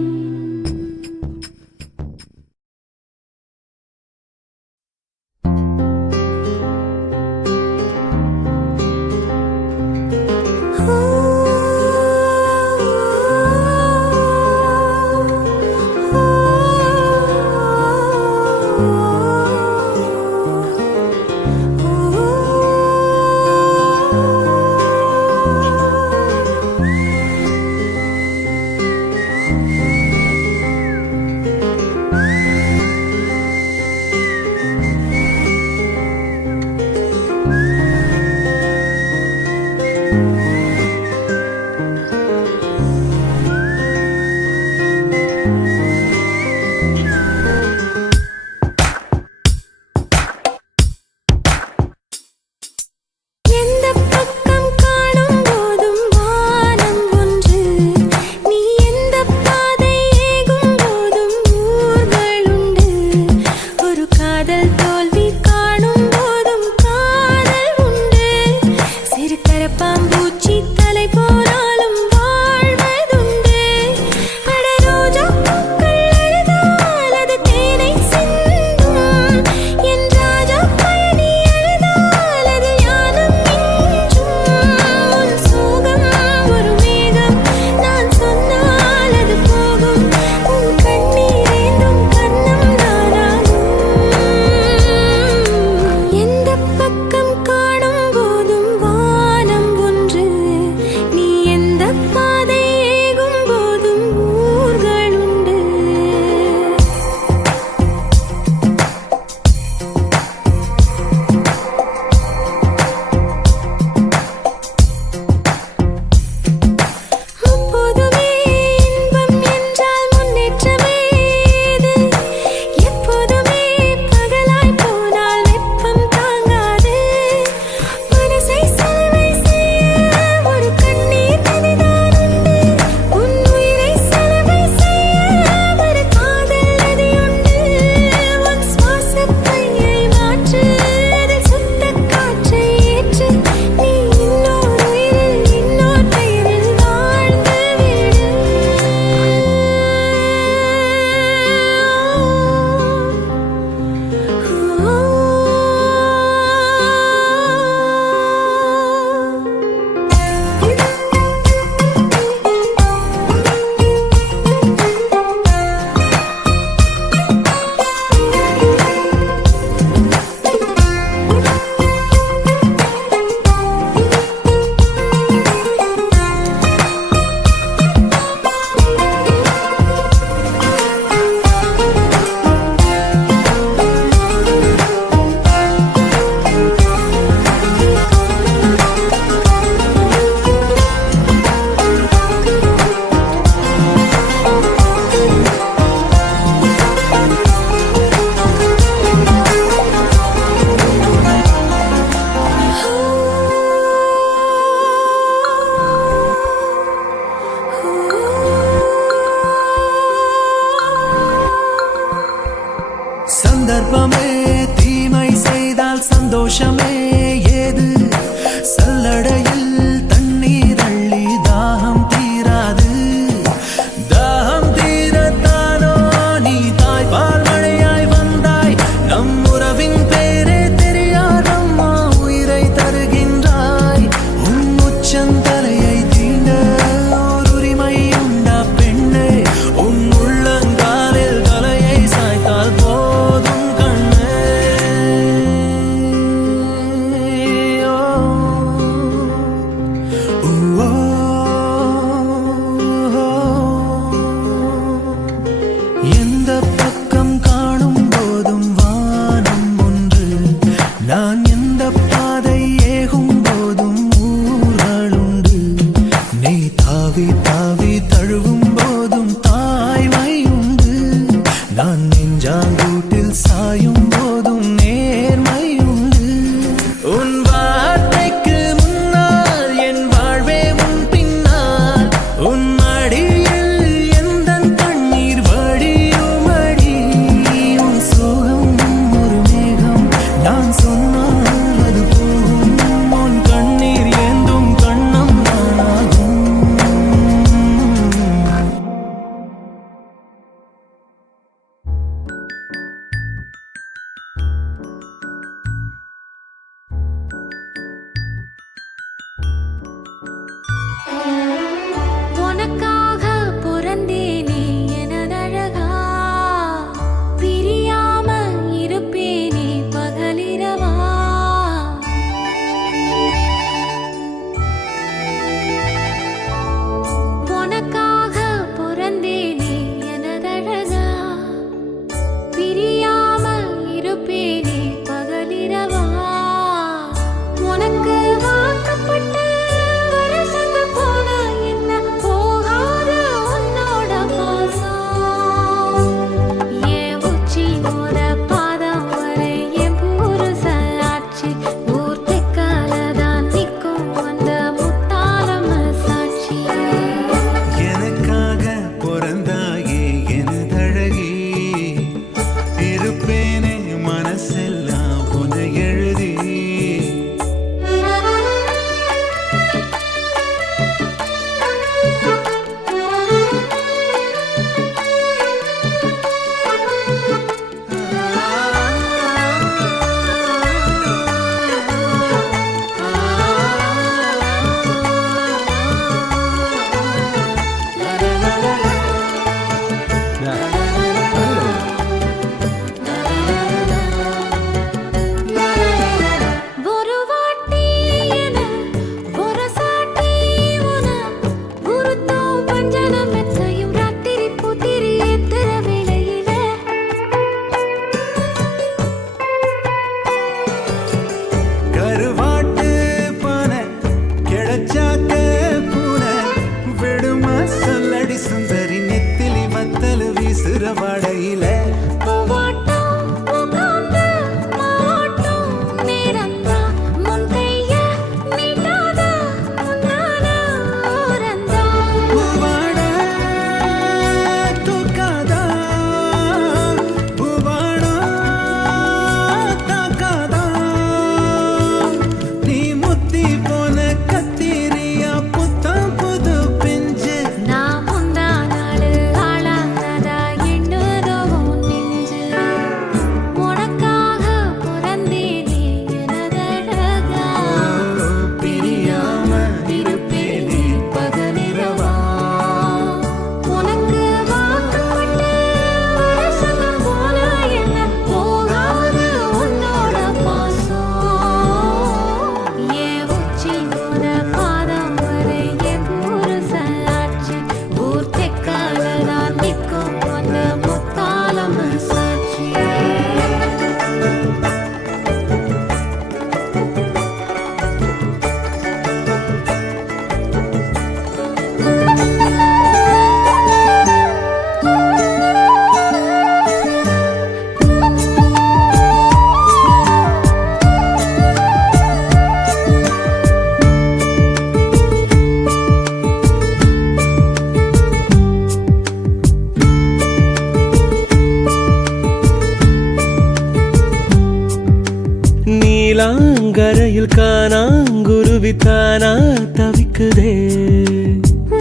காணாங்குருவி தானா தவிக்குதே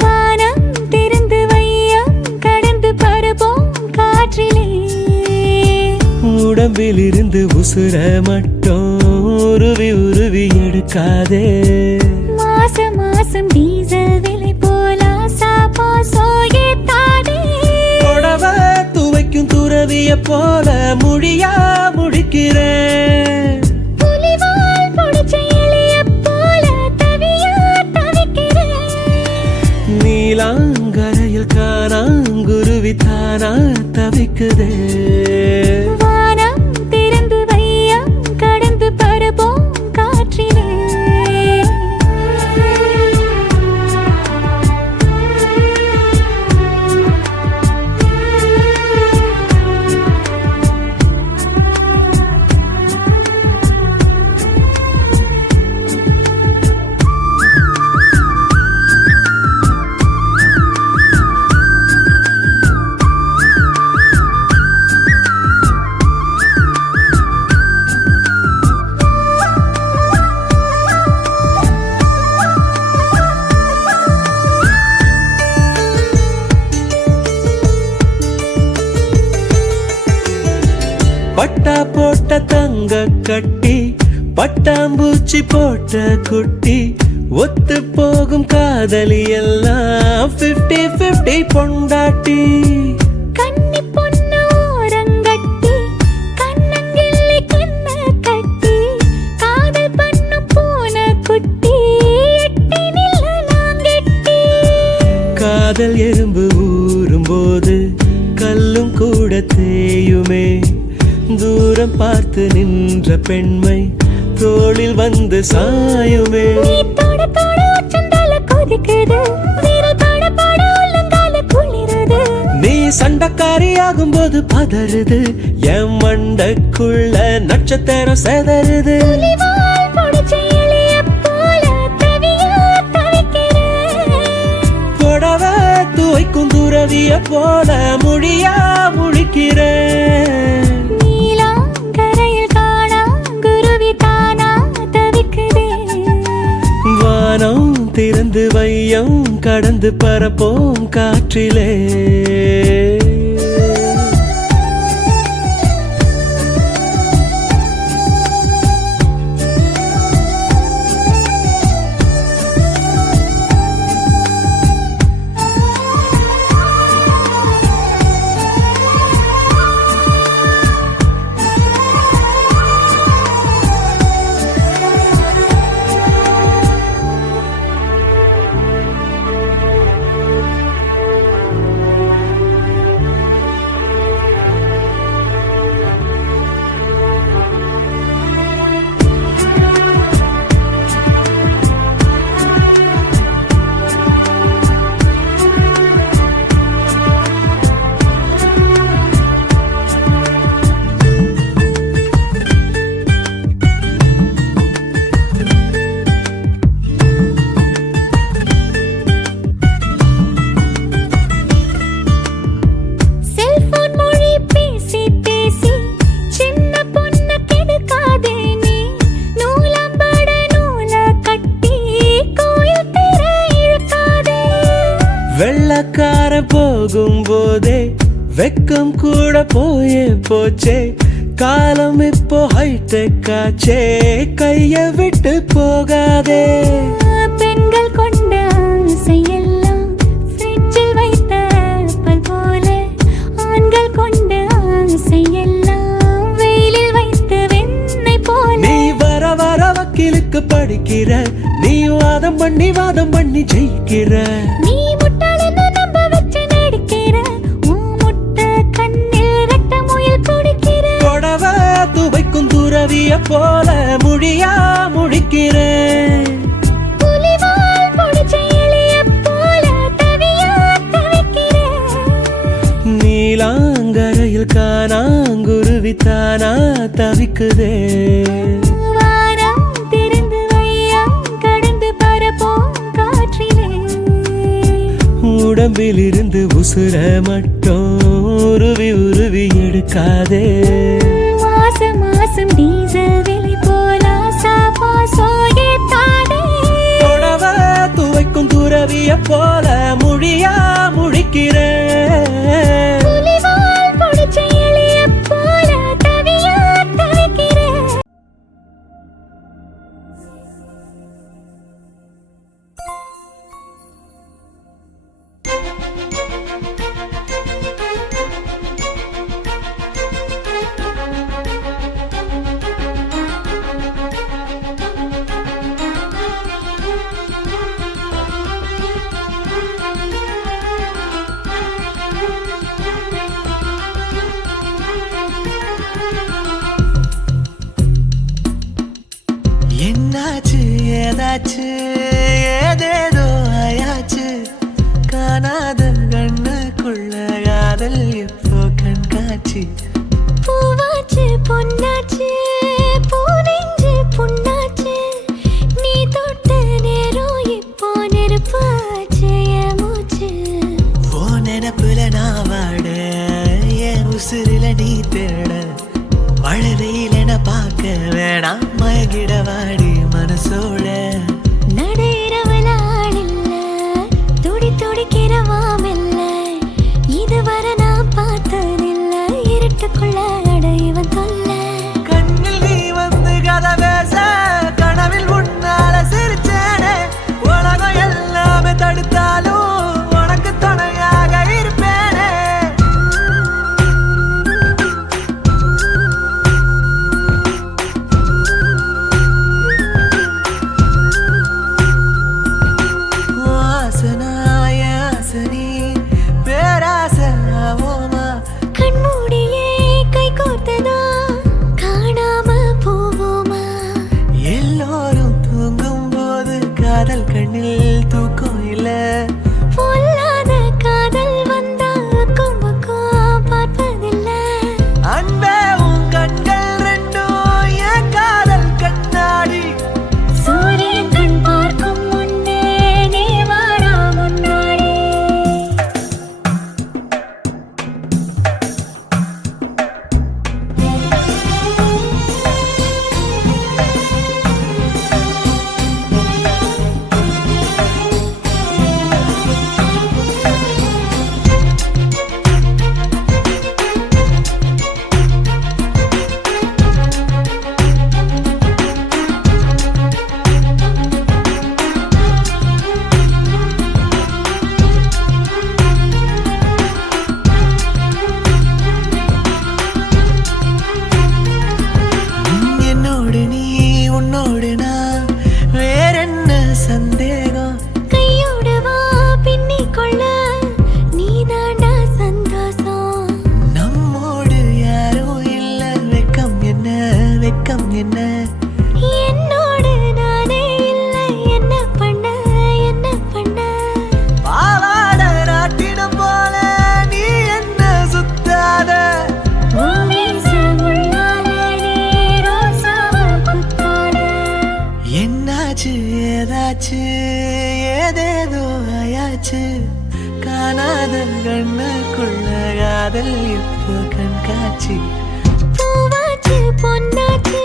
வானம் திறந்து வையம் கடந்து பரப்போம் காற்றிலே உடம்பில் இருந்து உசுர மட்டும் உருவி உருவி எடுக்காதே மாசம் மாசம் டீசல் விலை போல சாப்பா சோயத்தாதே புடவ துவைக்கும் துறவிய போல முடியா முடிக்கிறேன் புலிவால் புடிச்ச எலிய போல தவியா தவிக்கிறேன் நீலாங்கரையில் காணாங்குருவி தானா தவிக்குதே வானம் திறந்து வையம் கடந்து பரப்போம் காற்றிலே பட்டா போட்ட தங்க கட்டி பட்டாம்பூச்சி போட்ட குட்டி ஒத்து போகும் காதலி எல்லாம் 50-50 பொண்டாட்டி கன்னி பொண்ணு ஓரங்கட்டி கண்ணங்கிள்ளி கண்ண கட்டி காதல் பண்ணும் பூனை குட்டி எட்டி நில்லலாம் கெட்டி காதல் எறும்பு ஊறும் போது கல்லும் கூட தேயுமே தூரம் பார்த்து நின்ற பெண்மை தோளில் வந்து சாயுமே நீ தொட தொட உச்சந்தால கொதிக்குது விரல் பட பட உள்ளங்கால குளிருது நீ சண்டக்காரியாகும் போது பதறுது என் மண்டக்குள்ள நட்சத்திரம் செதறுது புலிவால் புடிச்ச எலிய போல தவியா தவிக்கிறேன் புடவ துவைக்கும் துறவிய போல முடியா முடிக்கிறேன் நீலாங்கரையில் காணாங்குருவி தானா தவிக்குதே வானம் திறந்து வையம் கடந்து பரப்போம் காற்றிலே செல்போன் மொழி பேசி பேசி சின்ன பொண்ண கெடுக்காதே நீ நூலம்பட நூல கட்டி கோயில் திற இழுக்காதே வெள்ளக்கார போகும் போதே வெக்கம் கூட போயே போச்சே காலம் இப்போ ஹைடெக் ஆச்சே கைய விட்டு போகாதே பெண்கள் கொண்ட ஆசையெல்லாம் ஃப்ரிட்ஜில் வைத்த ஆப்பிள் போல ஆண்கள் கொண்ட ஆசையெல்லாம் வெயிலில் வைத்த வெண்ணெய் போல நீ வர வர வக்கீலுக்கு படிக்கிற நீ வாதம் பண்ணி ஜெயிக்கிற நீ முட்டாளன்னு நம்ப வச்சு நடிக்கிற உன் முட்டை கண்ணில் ரத்த முயல் குடிக்கிற புடவ துவைக்கும் துறவிய போல முடியா முடிக்கிறேன் புலிவால் புடிச்ச எலிய போல தவியா தவிக்கிறேன் நீலாங்கரையில் காணாங்குருவி தானா தவிக்குதே வானம் திறந்து வையம் கடந்து பரப்போம் காற்றிலே உடம்பில் இருந்து உசுர மட்டும் உருவி உருவி எடுக்காதே மாசம் மாசம் டீசல் விலை போல சாப்பா சோய என்னாச்சு ஏதாச்சு ஏதேதோ ஆயாச்சு காணாத கண்ணுக்குள்ள காதல் இப்போ கண்காட்சி பூவாச்சு பொன்னாச்சு பூனெஞ்சு புண்ணாச்சு நீ தொட்ட நேரம் இப்போ நெருப்பாச்சு என் மூச்சு ஓ நினப்புல நான் வாட என் உசுரில நீ தேட மழை வெயிலென பார்க்க வேணாம் மயங்கிட வாடி மனசோட நடையிறவல ஆளில்ல துடி துடிக்கிற மாமில்ல இதுவரை நான் பார்த்ததில்ல இருட்டுக்குள்ள அடைவன் தொல்ல கண்ணில் நீ வந்து கதை பேச கனவில் உன்னால சிரிச்சேனே உலகம் எல்லாமே தடுத்தாலும் உனக்கு துணையாக இருப்பேனே வாசனாய ஆசனி பேராசனாவோமா கண்மூடியே கை கோர்த்ததா காணாம போவோமா எல்லோரும் தூங்கும் போது காதல் கண்ணில் தூக்கம் இல்ல பொல்லாத காதல் வந்தா அக்கம் பக்கம் பார்ப்பதில்லை அன்பே உன் கண்கள் ரெண்டும் என் காதல் கண்ணாடி சூரியன் கண் பார்க்கும் முன்னே நீ வாரா முன்னாடி என்னோடு நீ உன்னோடு நான் வேறென்ன சந்தேகம் கையோடு வா பின்னிக் கொள்ள நீதாண்டா சந்தோஷம் நம்மோடு யாரும் இல்ல வெக்கம் என்ன வெக்கம் என்ன என்னோடு நானே இல்லை என்ன பண்ண என்ன பண்ண பாவாட ராட்டினம் போல நீ என்ன சுத்தாத என்னாச்சு ஏதாச்சு ஏதேதோ ஆயாச்சு காணாத கண்ணுக்குள்ள காதல் இப்போ கண்காட்சி பூவாச்சு பொன்னாச்சு